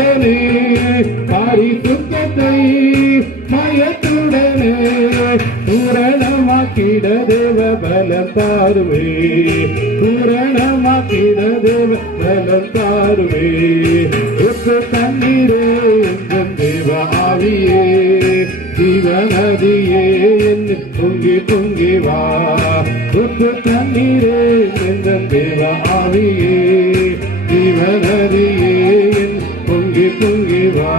மயத்துடனே பரிசுத்தத்தை மயத்துடனே பூரணமாக்கிட தேவ பலம் தாருவே பூரணமாக்கிட தேவ பலம் தாருவே உப்பு தண்ணீரே எங்கள் தேவ ஆவியே ஜீவநதியே பொங்கி பொங்கி வா உப்பு தண்ணீரே எங்கள் தேவ ஆவியே ஜீவநதியே பொங்கி பொங்கி வா.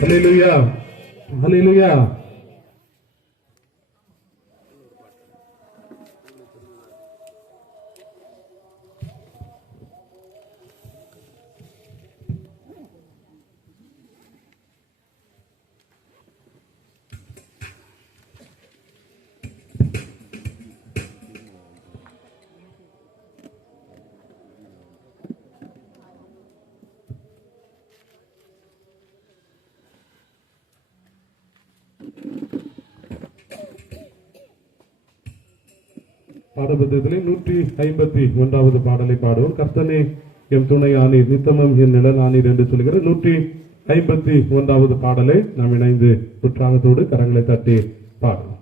ஹல்லேலூயா ஹல்லேலூயா. பாடபத்திரத்திலே 151வது பாடலை பாடுவோம். கர்த்தனே எம் துணையானீர் நித்தமும் என் நிழலானீர் என்று சொல்கிற 151வது பாடலை நாம் இணைந்து உற்சாகத்தோடு கரங்களை தட்டி பாடுவோம்.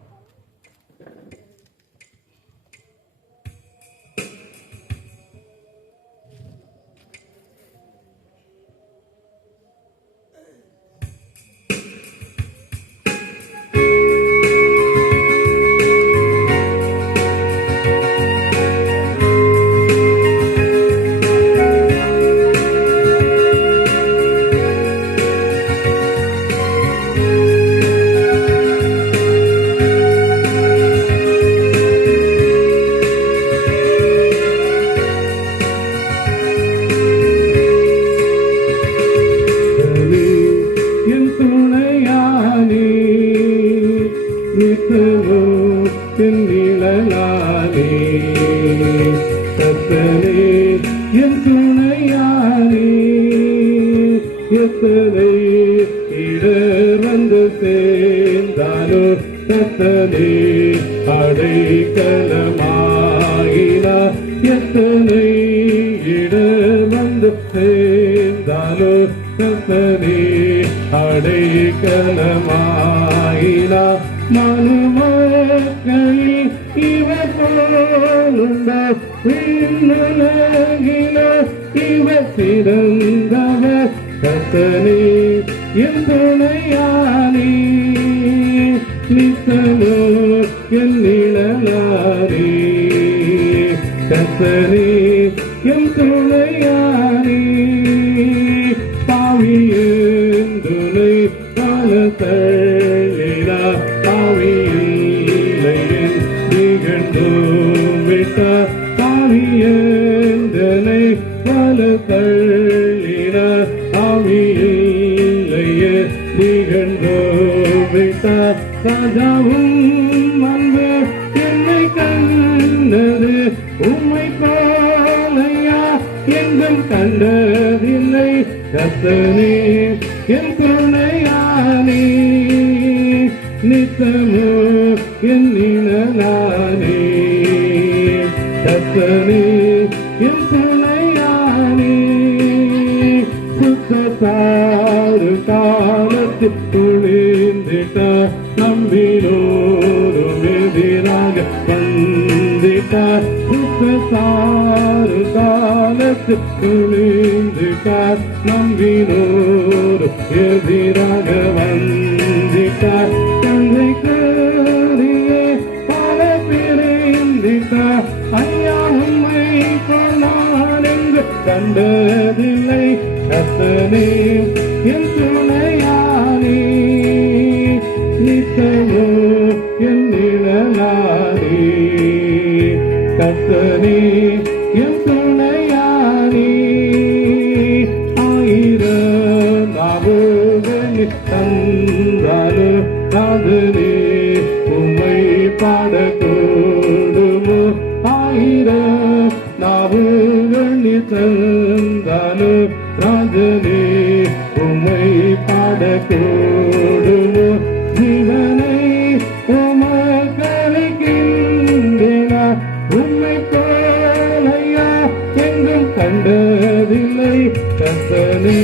கர்த்தனே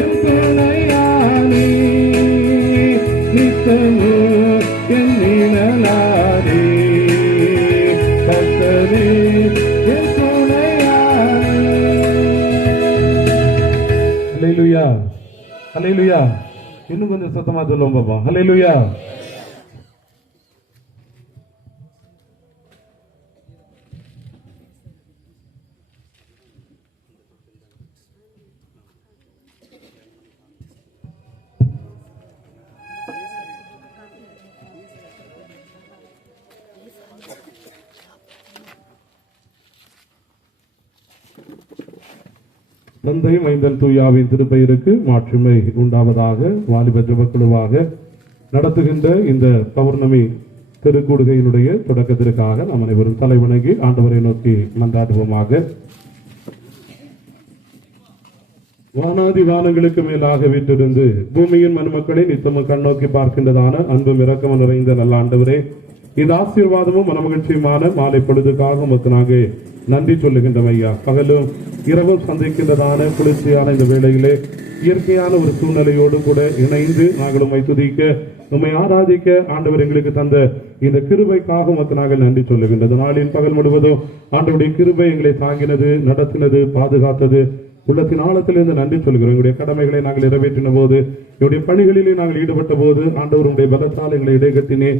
என் துணையானே, நித்தமோ என் நிழலானே. கர்த்தனே என் துணையானே. ஹல்லேலூயா, ஹல்லேலூயா. இன்னும் கொஞ்சம் சத்தமா சொல்லுவோம் பாப்பா. ஹல்லேலூயா. தந்தை மைந்தன் தூயாவின் திருப்பெயருக்கு மாட்சிமை உண்டாவதாக. வாலிப ஜெபக்குழுவாக நடத்துகின்ற இந்த பௌர்ணமி திருக்கூடுகையினுடைய தொடக்கத்திற்காக நாம் அனைவரும் தலைவணங்கி ஆண்டவரை நோக்கி மன்றாடுவோமாக. வானாதி வானங்களுக்கு மேலாக வீட்டிருந்து பூமியின் மனுமக்களை நித்தமும் கண்ணோக்கி பார்க்கின்றதான அன்பும் இரக்கமும் நிறைந்த நல்ல ஆண்டவரே, இந்த ஆசீர்வாதமும் மனமகிழ்ச்சியுமான மாலை பொழுதுக்காக உமக்கு நாங்கள் நன்றி சொல்லுகின்றோம் ஐயா. பகலும் இரவும் சந்திக்கின்றதான குளிர்ச்சியான இந்த வேளையிலே இயற்கையான ஒரு சூழ்நிலையோடு கூட இணைந்து நாங்கள் உம்மை துதிக்க, உம்மை ஆராதிக்க ஆண்டவர் எங்களுக்கு தந்த இந்த கிருபைக்காக உமக்கு நாங்கள் நன்றி சொல்லுகின்றது. நாளின் பகல் முழுவதும் ஆண்டவருடைய கிருபை எங்களை தாங்கினது, நடத்தினது, பாதுகாத்தது. உள்ளத்தின் ஆழத்திலிருந்து நன்றி சொல்கிறோம். எங்களுடைய கடமைகளை நாங்கள் நிறைவேற்றின போது, எங்களுடைய பணிகளிலே நாங்கள் ஈடுபட்ட போது ஆண்டவருடைய பலத்தால் எங்களை இடைகட்டினே.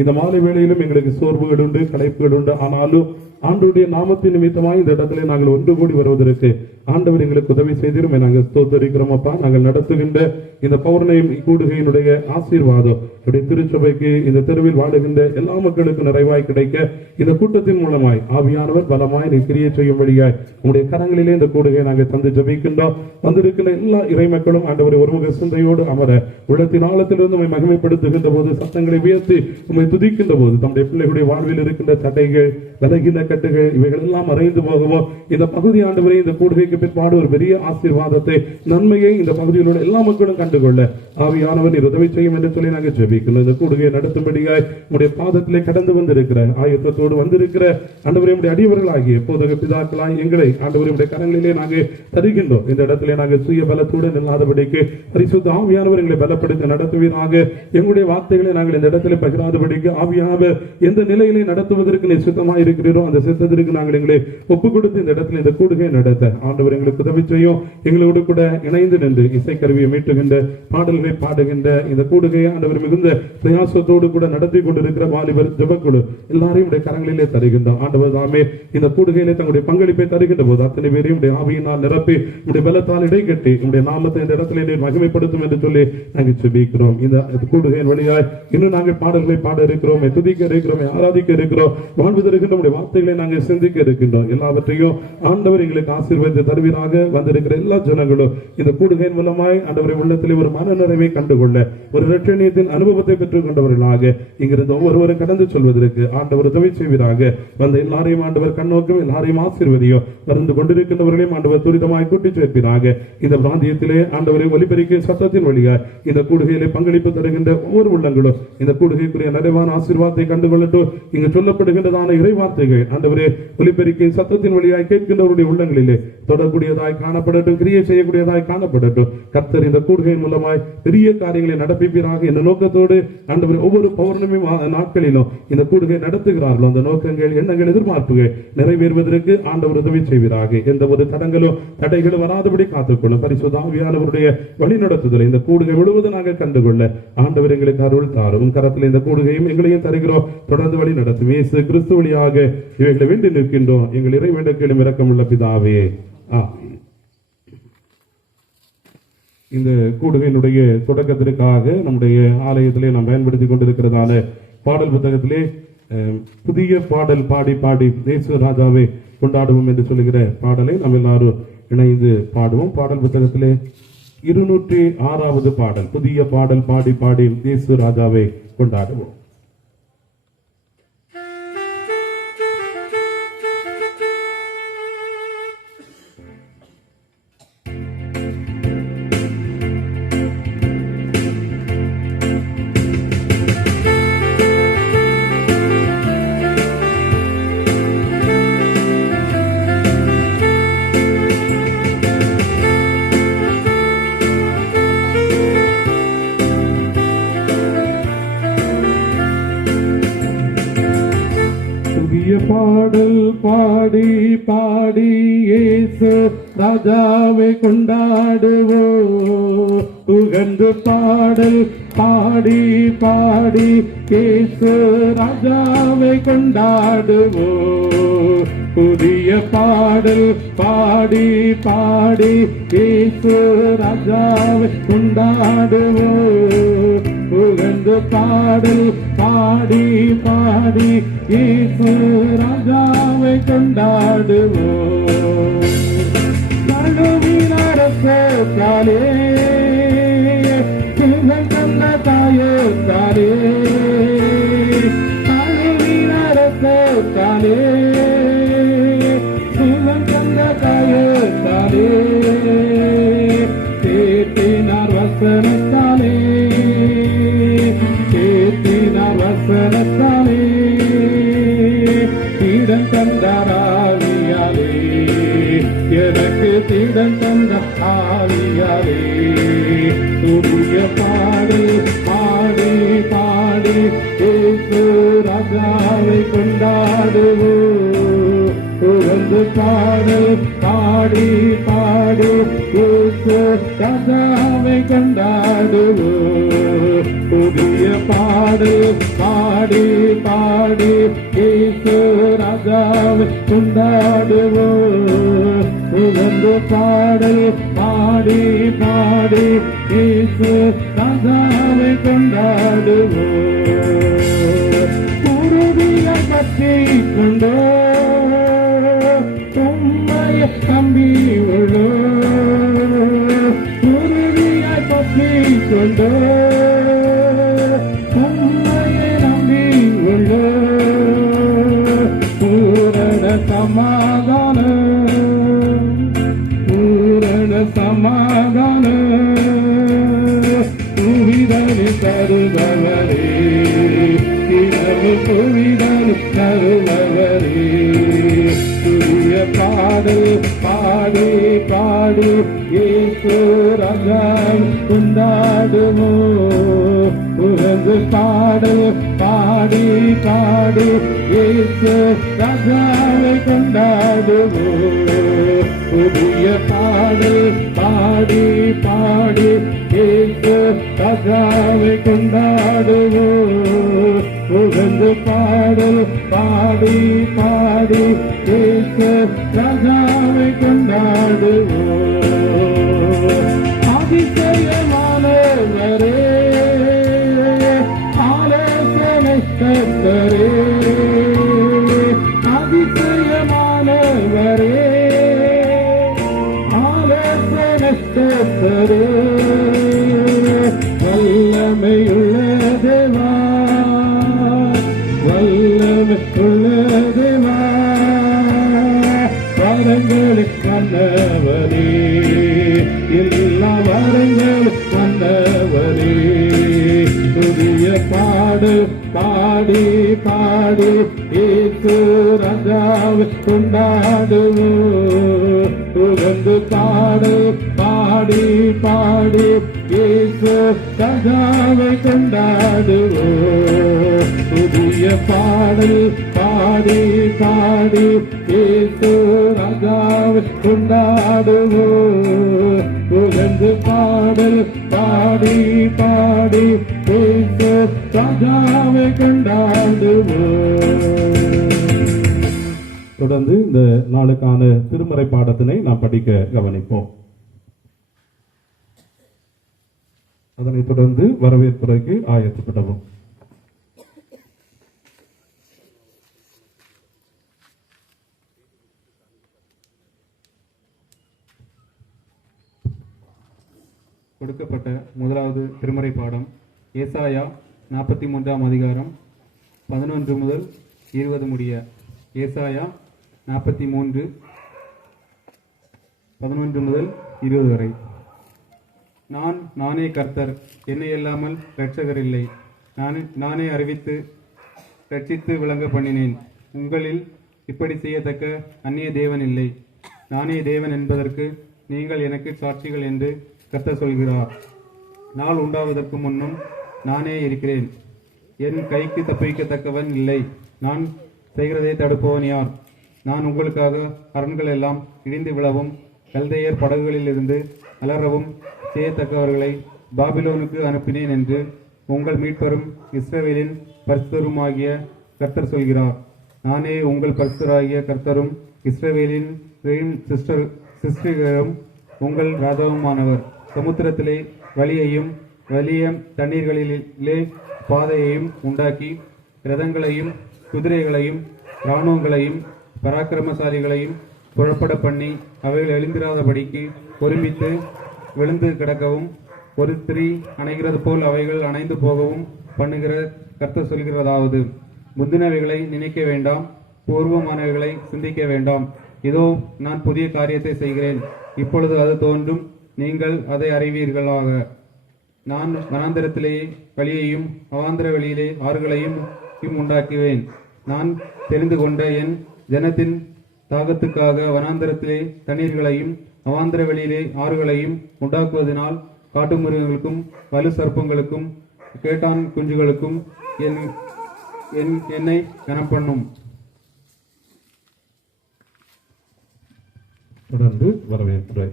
இந்த மாலை வேளையிலும் எங்களுக்கு சோர்வுகள் உண்டு, களைப்புகள் உண்டு. ஆனாலும் ஆண்டவருடைய நாமத்தின் நிமித்தமாக இந்த இடத்திலே நாங்கள் ஒன்று கூடி வருவதற்கு ஆண்டவர் எங்களுக்கு உதவி செய்திரும். நாங்கள் ஸ்தோத்தரிக்கிறோம் அப்பா. நாங்கள் நடத்துகின்ற இந்த பௌர்ணமி கூடுகையினுடைய ஆசீர்வாதம் திருச்சபைக்கு, இந்த தெருவில் வாழுகின்ற எல்லா மக்களுக்கும் நிறைவாய் கிடைக்க, இந்த கூட்டத்தின் மூலமாய் ஆவியானவர் பலமாய் நீ கிரியை செய்யும்படியாய் உங்களுடைய கரங்களிலே இந்த கூடுகையை நாங்கள் தந்து ஜபிக்கின்றோம். வந்திருக்கிற எல்லா இறை மக்களும் ஆண்டவரை ஒருமுக சிந்தையோடு அமர, உள்ளத்தின் ஆழத்திலிருந்து உண்மை மகிமைப்படுத்துகின்ற போது, சத்தங்களை உயர்த்தி உண்மை துதிக்கின்ற போது, தம்முடைய பிள்ளைகளுடைய வாழ்வில் இருக்கின்ற தடைகள், விலகின கட்டுகள் இவைகள் எல்லாம் மறைந்து போகவோ, இந்த பகுதி ஆண்டவரை இந்த கூடுகைக்கு பிற்பாடு ஒரு பெரிய ஆசீர்வாதத்தை, நன்மையை இந்த பகுதியில் உள்ள எல்லா மக்களும் கண்டுகொள்ள ஆவியானவர் நீர் உதவி செய்யும் என்று சொல்லி நாங்கள் ஜெபிக்கணும். இந்த கூடுகையை நடத்தும்படியாய் உடைய பாதத்திலே கடந்து வந்திருக்கிற, ஆயத்தத்தோடு வந்திருக்கிற ஆண்டவரே, உடைய அடியவர்களாகிய போதக பிதாக்களாய் எங்களை ஆண்டவரே உடைய கரங்களிலே நாங்கள் தருகின்றோம். இந்த இடத்திலே நாங்கள் சுய பலத்தோடு நில்லாதபடிக்கு பரிசுத்த ஆவியானவர் எங்களை பலப்படுத்த நடத்துவீராக. எங்களுடைய வார்த்தைகளை நாங்கள் இந்த இடத்திலே பகிராதபடிக்கு ஆவியானவர் எந்த நிலையிலே நடத்துவதற்கு நீ சுத்தமாக இருக்கிறீரோ அந்த சித்தத்திற்கு நாங்கள் எங்களை ஒப்புக் கொடுத்து இந்த இடத்துல இந்த கூடுகை நடத்த ஆண்டவர் எங்களுக்கு உதவி செய்யும். எங்களோடு கூட இணைந்து நின்று இசைக்கருவியை மீட்டுகின்ற, பாடல்களை பாடுகின்ற இந்த கூடுகையை ஆண்டவர் மிகுந்த பிரயாசத்தோடு கூட நடத்தி கொண்டிருக்கிற வாலிபர் ஜெபக்குழு எல்லாரையும் உடைய கரங்களிலே தருகின்றோம். ஆண்டவர் தாமே இந்த கூடுகையிலே தங்களுடைய பங்களிப்பை தருகின்ற போது அத்தனை பேரையும் உடைய ஆவியினால் நிரப்பி உடைய பலத்தால் இடைக்கட்டி உடைய நாமத்தை இந்த இடத்துல மகிமைப்படுத்தும் என்று சொல்லி நாங்கள் ஜெபிக்கிறோம். இந்த கூடுகையின் வழியாய் இன்னும் நாங்கள் பாடல்களை பாட இருக்கிறோம், துதிக்க இருக்கிறோம், ஆராதிக்க இருக்கிறோம், வாழ்வு தருகின்ற வார்த்தைகளை நாங்கள் சிந்திக்க இருக்கின்றோம். எல்லாவற்றையும் ஆண்டவர் எங்களுக்கு ஆசீர்வதித்து தருவீராக. வந்திருக்கிற எல்லா ஜனங்களும் இந்த கூடுகையின் மூலமாய் ஆண்டவரை உள்ளத்திலே ஒரு மன நிறைவை கண்டுகொள்ள, ஒரு இரட்சணியத்தின் அனுபவத்தை பெற்றுக் கொண்டவர்களாக இங்கிருந்து ஒவ்வொருவரும் கடந்து சொல்வதற்கு ஆண்டவர் உதவி செய்வீராக. வந்த எல்லாரையும் ஆண்டவர் கண்ணோக்கும், எல்லாரையும் ஆசீர்வதியும். மருந்து கொண்டிருக்கின்றவர்களையும் ஆண்டவர் துரிதமாய் கூட்டி சேர்ப்பீராக. இந்த பிராந்தியத்திலே ஆண்டவரை ஒலிபெருக்கிய சத்தத்தின் வழியாய் இந்த கூடுகையிலே பங்களிப்பு தருகின்ற ஒவ்வொரு உள்ளங்களும் இந்த கூடுகைக்குரிய நிறைவான ஆசீர்வாதத்தை கண்டுகொள்ளட்டும். இங்கு சொல்லப்படுகின்றதான இறைவார்த்தைகள் ஆண்டவரே ஒலிபெருக்கிய சத்தத்தின் வழியாய் கேட்கின்றவருடைய உள்ளங்களிலே தொடரக்கூடியதாய் காணப்படட்டும், கிரியை செய்யக்கூடியதாய் காணப்படட்டும். கர்த்தர் இந்த கூடுகையின் மூலமாய் பெரிய காரியங்களை நடப்பிப்பீராக. இந்த நோக்கத்தோடு ஆண்டவர் ஒவ்வொரு பௌர்ணமி நாட்களிலும் இந்த கூடுகை நடத்துகிறார்களோ அந்த நோக்கங்கள், எண்ணங்கள், எதிர்பார்ப்புகள் நிறைவேறுவதற்கு ஆண்டவர் உதவி செய்வீராக. எந்த ஒரு தடங்களும் தடைகளும் வராதபடி காத்துக்கொள்ளும். பரிசுத்த ஆவியானவருடைய வழி நடத்துதலை இந்த கூடுகை முழுவதும் நாங்கள் கண்டுகொள்ள ஆண்டவர் எங்களுக்கு அருள் தாரும். கரத்தில் இந்த கூடுகையும் எங்களையும் தருகிறோம். தொடர்ந்து வழி நடத்தும் இயேசு கிறிஸ்து வழியாக இவைகளை வேண்டி நிற்கின்றோம். எங்கள் இறை வேண்டக்கையிலும் இரக்கமுள்ள பிதாவே, ஆமென். இந்த கூடுகையினுடைய தொடக்கத்திற்காக நம்முடைய ஆலயத்திலே நாம் பயன்படுத்திக் கொண்டிருக்கிறதான பாடல் புத்தகத்திலே புதிய பாடல் பாடி பாடி தேச ராஜாவை கொண்டாடுவோம் என்று சொல்லுகிற பாடலை நாம் எல்லாரும் இணைந்து பாடுவோம். பாடல் புத்தகத்திலே 206வது பாடல், புதிய பாடல் பாடி பாடி தேச ராஜாவை கொண்டாடுவோம். பாடி பாடி இயேசு ராஜாவை கொண்டாடுவோம். புகழ்ந்து பாடல் பாடி பாடி இயேசு ராஜாவை கொண்டாடுவோம். புதிய பாடல் பாடி பாடி இயேசு ராஜாவை கொண்டாடுவோம். புகழ்ந்து பாடல் பாடி பாடி இயேசு ராஜாவை கொண்டாடுவோம். நடுவின் அரசாலே சுகம் தந்த தாயத்தாலே, நடுவின் அரசாலே சுகம் தந்த தாயத்தாலே, தேற்றினார் வசனத்தாலே, தேற்றினார் வசனத்தாலே, திடன் தந்தார் ஆவியாலே, எனக்கு திடன் தந்த ஆவியாலே. புதிய பாடல் பாடி பாடி இயேசு ராஜாவை கொண்டாடுவோம். புகழ்ந்து பாடல் பாடி பாடி இயேசு ராஜாவை கொண்டாடுவோம். புதிய பாடல் பாடி பாடி இயேசு ராஜாவை கொண்டாடுவோம். புகழ்ந்து பாடல் பாடி பாடி இயேசு ராஜாவை கொண்டாடுவோம். உறுதிய பற்றி கொண்டோ உம்மைய நம்பி உள்ளோ, உறுதிய பற்றி கொண்டோ உம்மையை நம்பி உள்ளோ. பூரண சமாதானம், பூரண சமாதானம் புவிதனி தருபவரே, இரவு புவிதனி தருபவரே. புதிய பாடல் பாடி பாடி இயேசு ராஜாவை கொண்டாடுவோம். புகழ்ந்து பாடல் பாடி பாடி இயேசு ராஜாவை கொண்டாடுவோம். புதிய பாடல் பாடி பாடி இயேசு ராஜாவை கொண்டாடுவோம். புகழ்ந்து பாடல் பாடி பாடி இயேசு ராஜாவை கொண்டாடுவோம். அதிசயமானவரே, ஆலோசனை கர்த்தரே, அதிசயமானவரே, ஆலோசனை கர்த்தரே, வல்லமையுள்ள தேவா, வல்லமையுள்ள தேவா, வரங்களுக்கு வந்தவரே, எல்லா வரங்களுக்கு வந்தவரே. புதிய பாடு பாடி பாடி இயேசு ராஜாவை கொண்டாடுவோம். புகழ்ந்து பாடு பாடி பாடி இயேசு ராஜாவை கொண்டாடுவோம். புதிய பாடல் பாடி பாடி இயேசு ராஜாவை கொண்டாடுவோம். புகழ்ந்து பாடல் பாடி பாடி இயேசு ராஜாவை கொண்டாடுவோம். தொடர்ந்து இந்த நாளுக்கான திருமறை பாடத்தினை நாம் படிக்க கவனிப்போம். அதனைத் தொடர்ந்து வரவேற்புரைக்கு ஆயத்தப்படவும். கொடுக்கப்பட்ட முதலாவது திருமறை பாடம் ஏசாயா 43ஆம் அதிகாரம் 11 முதல் 20 முடிய. ஏசாயா 43 11 முதல் 20 வரை. நானே கர்த்தர், என்னை அல்லாமல் இரட்சகர் இல்லை. நானே அறிவித்து ரட்சித்து விளங்க பண்ணினேன். உங்களில் இப்படி செய்யத்தக்க அந்நிய தேவன் இல்லை. நானே தேவன் என்பதற்கு நீங்கள் எனக்கு சாட்சிகள் என்று கர்த்தர் சொல்கிறார். நாள் உண்டாவதற்கு முன்னும் நானே இருக்கிறேன். என் கைக்கு தப்பிக்கத்தக்கவன் இல்லை. நான் செய்கிறதை தடுப்பவன் யார்? நான் உங்களுக்காக அரண்கள் எல்லாம் இடிந்து விழவும் கல்தையர் படகுகளிலிருந்து அலறவும் செய்யத்தக்கவர்களை பாபிலோனுக்கு அனுப்பினேன் என்று உங்கள் மீட்பரும் இஸ்ரவேலின் பரிசுத்தருமாகிய கர்த்தர் சொல்கிறார். நானே உங்கள் பரிசுத்தராகிய கர்த்தரும் இஸ்ரவேலின் சிருஷ்டிகரும் உங்கள் ராஜாவுமானவர். சமுத்திரத்திலே வழியையும் வலிய தண்ணீர்களிலே பாதையையும் உண்டாக்கி ரதங்களையும் குதிரைகளையும் இராணுவங்களையும் பராக்கிரமசாலிகளையும் புறப்பட பண்ணி அவைகள் எழுந்திராதபடிக்கு ஒருமித்து விழுந்து கிடக்கவும் ஒரு திரி அணைகிறது போல் அவைகள் அணைந்து போகவும் பண்ணுகிற கர்த்தர் சொல்கிறதாவது, முந்தினவைகளை நினைக்க வேண்டாம், பூர்வமானவைகளை சிந்திக்க வேண்டாம். இதோ நான் புதிய காரியத்தை செய்கிறேன், இப்பொழுது அது தோன்றும், நீங்கள் அதை அறிவீர்களாக. நான் வனாந்திரத்திலேயே வழியையும் அவாந்திர வெளியிலே ஆறுகளையும் உண்டாக்குவேன். நான் தெரிந்து கொண்ட என் ஜனத்தின் தாகத்துக்காக வனாந்திரத்திலே தண்ணீர்களையும் அவாந்திர வெளியிலே ஆறுகளையும் உண்டாக்குவதனால் காட்டு மிருகங்களுக்கும் வலு சர்ப்பங்களுக்கும் கேட்டான் குஞ்சுகளுக்கும் என்னை கனப்பண்ணும். தொடர்ந்து வரவேற்புரை.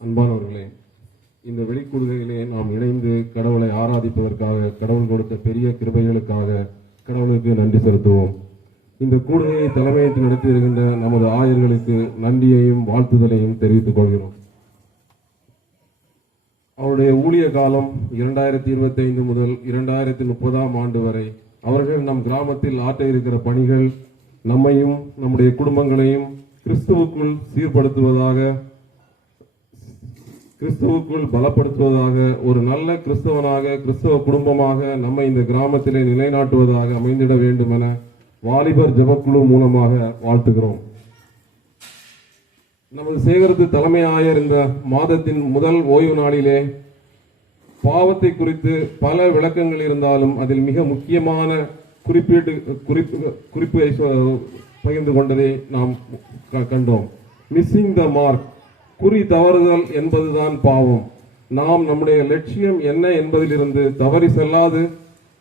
அன்பானவர்களே, இந்த வெளிக்கூடுகையிலே நாம் இணைந்து கடவுளை ஆராதிப்பதற்காக, கடவுள் கொடுத்த பெரிய கிருபைகளுக்காக கடவுளுக்கு நன்றி செலுத்துவோம். இந்த கூடுகையை தலைமையேற்று நடத்தி வருகின்ற நமது ஆயர்களுக்கு நன்றியையும் வாழ்த்துதலையும் தெரிவித்துக் கொள்கிறோம். அவருடைய ஊழிய காலம் 2025 முதல் 2030 ஆண்டு வரை அவர்கள் நம் கிராமத்தில் ஆற்ற இருக்கிற பணிகள் நம்மையும் நம்முடைய குடும்பங்களையும் கிறிஸ்துவுக்குள் சீர்படுத்துவதாக, கிறிஸ்துவுக்குள் பலப்படுத்துவதாக, ஒரு நல்ல கிறிஸ்தவனாக, கிறிஸ்தவ குடும்பமாக நம்மை இந்த கிராமத்திலே நிலைநாட்டுவதாக அமைந்திட வேண்டும் என வாலிபர் ஜெபக்குழு மூலமாக வாழ்த்துகிறோம். நமது சேகரத்து தலைமை ஆயர் இந்த மாதத்தின் முதல் ஓய்வு நாளிலே பாவத்தை குறித்து பல விளக்கங்கள் இருந்தாலும் அதில் மிக முக்கியமான குறிப்பை பகிர்ந்து கொண்டதை நாம் கண்டோம். மிஸ்ஸிங் த மார்க், குறி தவறுதல் என்பதுதான் பாவம். நாம் நம்முடைய லட்சியம் என்ன என்பதிலிருந்து தவறி செல்லாது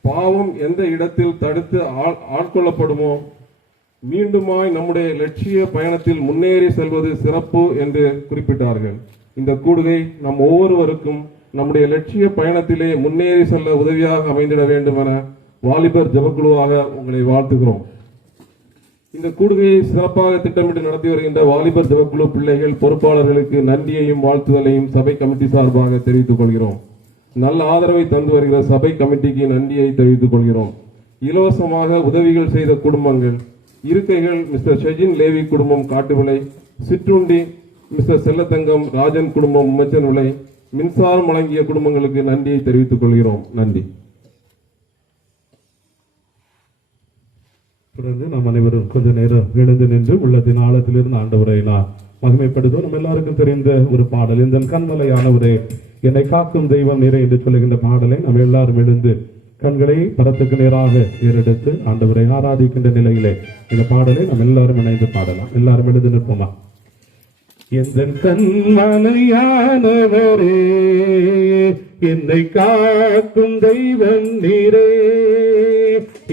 பாவம் எந்த இடத்தில் தடுத்து ஆட்கொள்ளப்படுமோ மீண்டுமாய் நம்முடைய லட்சிய பயணத்தில் முன்னேறி செல்வது சிறப்பு என்று குறிப்பிட்டார்கள். இந்த கூடுகை நம் ஒவ்வொருவருக்கும் நம்முடைய லட்சிய பயணத்திலே முன்னேறி செல்ல உதவியாக அமைந்திட வேண்டும் என வாலிபர் ஜெபக்குழுவாக உங்களை வாழ்த்துகிறோம். இந்த கூடுகையை சிறப்பாக திட்டமிட்டு நடத்தி வருகின்ற வாலிபர் ஜெபக்குழு பிள்ளைகள் பொறுப்பாளர்களுக்கு நன்றியையும் வாழ்த்துதலையும் சபை கமிட்டி சார்பாக தெரிவித்துக் கொள்கிறோம். நல்ல ஆதரவை தந்து வருகிற சபை கமிட்டிக்கு நன்றியை தெரிவித்துக் கொள்கிறோம். இலவசமாக உதவிகள் செய்த குடும்பங்கள், இருக்கைகள் மிஸ்டர் ஷெஜின் லேவி குடும்பம் காட்டுவிளை, சிற்றுண்டி மிஸ்டர் செல்லத்தங்கம் ராஜன் குடும்பம் உமச்சன் விளை, மின்சாரம் வழங்கிய குடும்பங்களுக்கு நன்றியை தெரிவித்துக் கொள்கிறோம். நன்றி. தொடர்ந்து நாம் அனைவரும் கொஞ்ச நேரம் எழுந்து நின்று உள்ளத்தின் ஆழத்திலிருந்து ஆண்டவரை நான் மகிமைப்படுத்துவோம். நம்ம எல்லாருக்கும் தெரிந்த ஒரு பாடல், இந்த கண்மலையானவரே என்னை காக்கும் தெய்வம் நீரே என்று சொல்லுகின்ற பாடலை நாம் எல்லாரும் எழுந்து கண்களை பரத்துக்கு நேராக ஏறெடுத்து ஆண்டவரை ஆராதிக்கின்ற நிலையிலே இந்த பாடலை நாம் எல்லாரும் இணைந்து பாடலாம். எல்லாரும் எழுந்து நிற்போமா? எந்த கண்மலையானவரே என்னை காக்கும் தெய்வம் நீரே,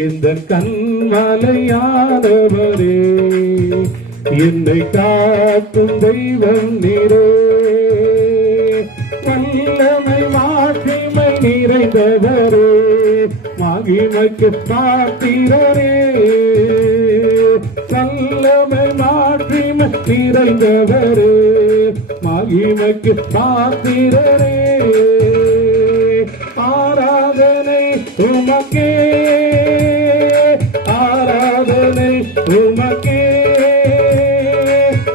இந்த கண்மலையானவரே என்னை காக்கும் தெய்வம் நீரே, வல்லமை மாட்சிமை நிறைந்தவரே மகிமைக்கு பாத்திரரே, வல்லமை மாட்சிமை நிறைந்தவரே மகிமைக்கு பாத்திரரே, ஆராதனை உமக்கே, ஆராதனை உமக்கே,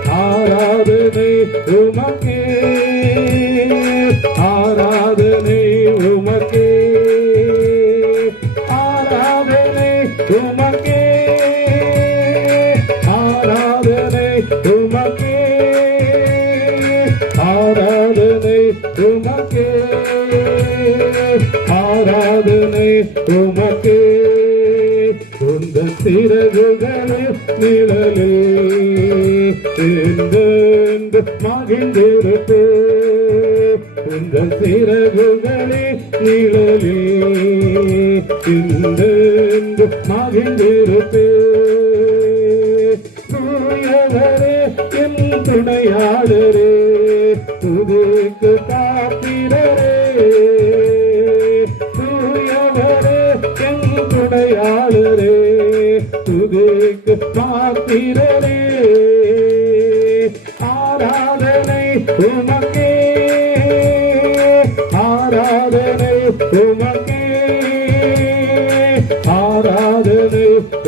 ஆராதனை உமக்கே, ஆராதனை உமக்கே, ஆராதனை உமக்கே, ஆராதனை உமக்கே, ஆராதனை உமக்கே, ஆராதனை உமக்கே, உந்தன் சிறகுகளில் நிழலில் என்றென்று மகிழ்ந்திருப்பே உங்கள் சிறகுகளில் நிழலில் என்றென்று மகிழ்ந்திருப்பே தூயவரே என் துணையாளரே துதிக்கு காத்திரரே தூயவரே என் துணையாளரே துதிக்கு காத்திரரே ஆராதனை உமக்கே ஆராதனை உமக்கே ஆராதனை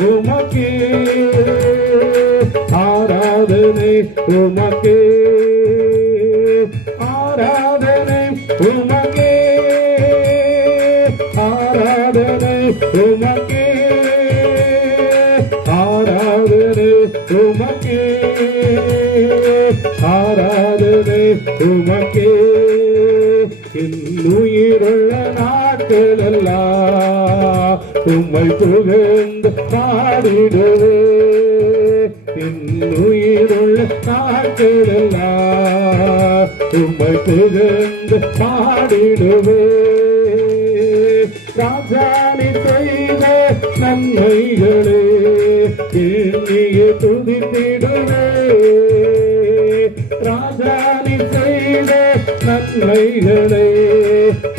உமக்கே ஆராதனை உமக்கே ஆராதனை உமக்கே ஆராதனை உமக்கே ஆராதனை உமக்கே ஆராதனை உமக்கே இன்னுயிருள்ள நாட்களெல்லாம் உம்மை புகழ்ந்து பாடிடுவே இன்னுயிருள்ள நாட்களெல்லாம் உம்மை புகழ்ந்து பாடிடுவே ராஜாணி செய்த நன்மைகளே எண்ணிய துதித்திடுவே ராஜாணி செய்த நன்மைகளே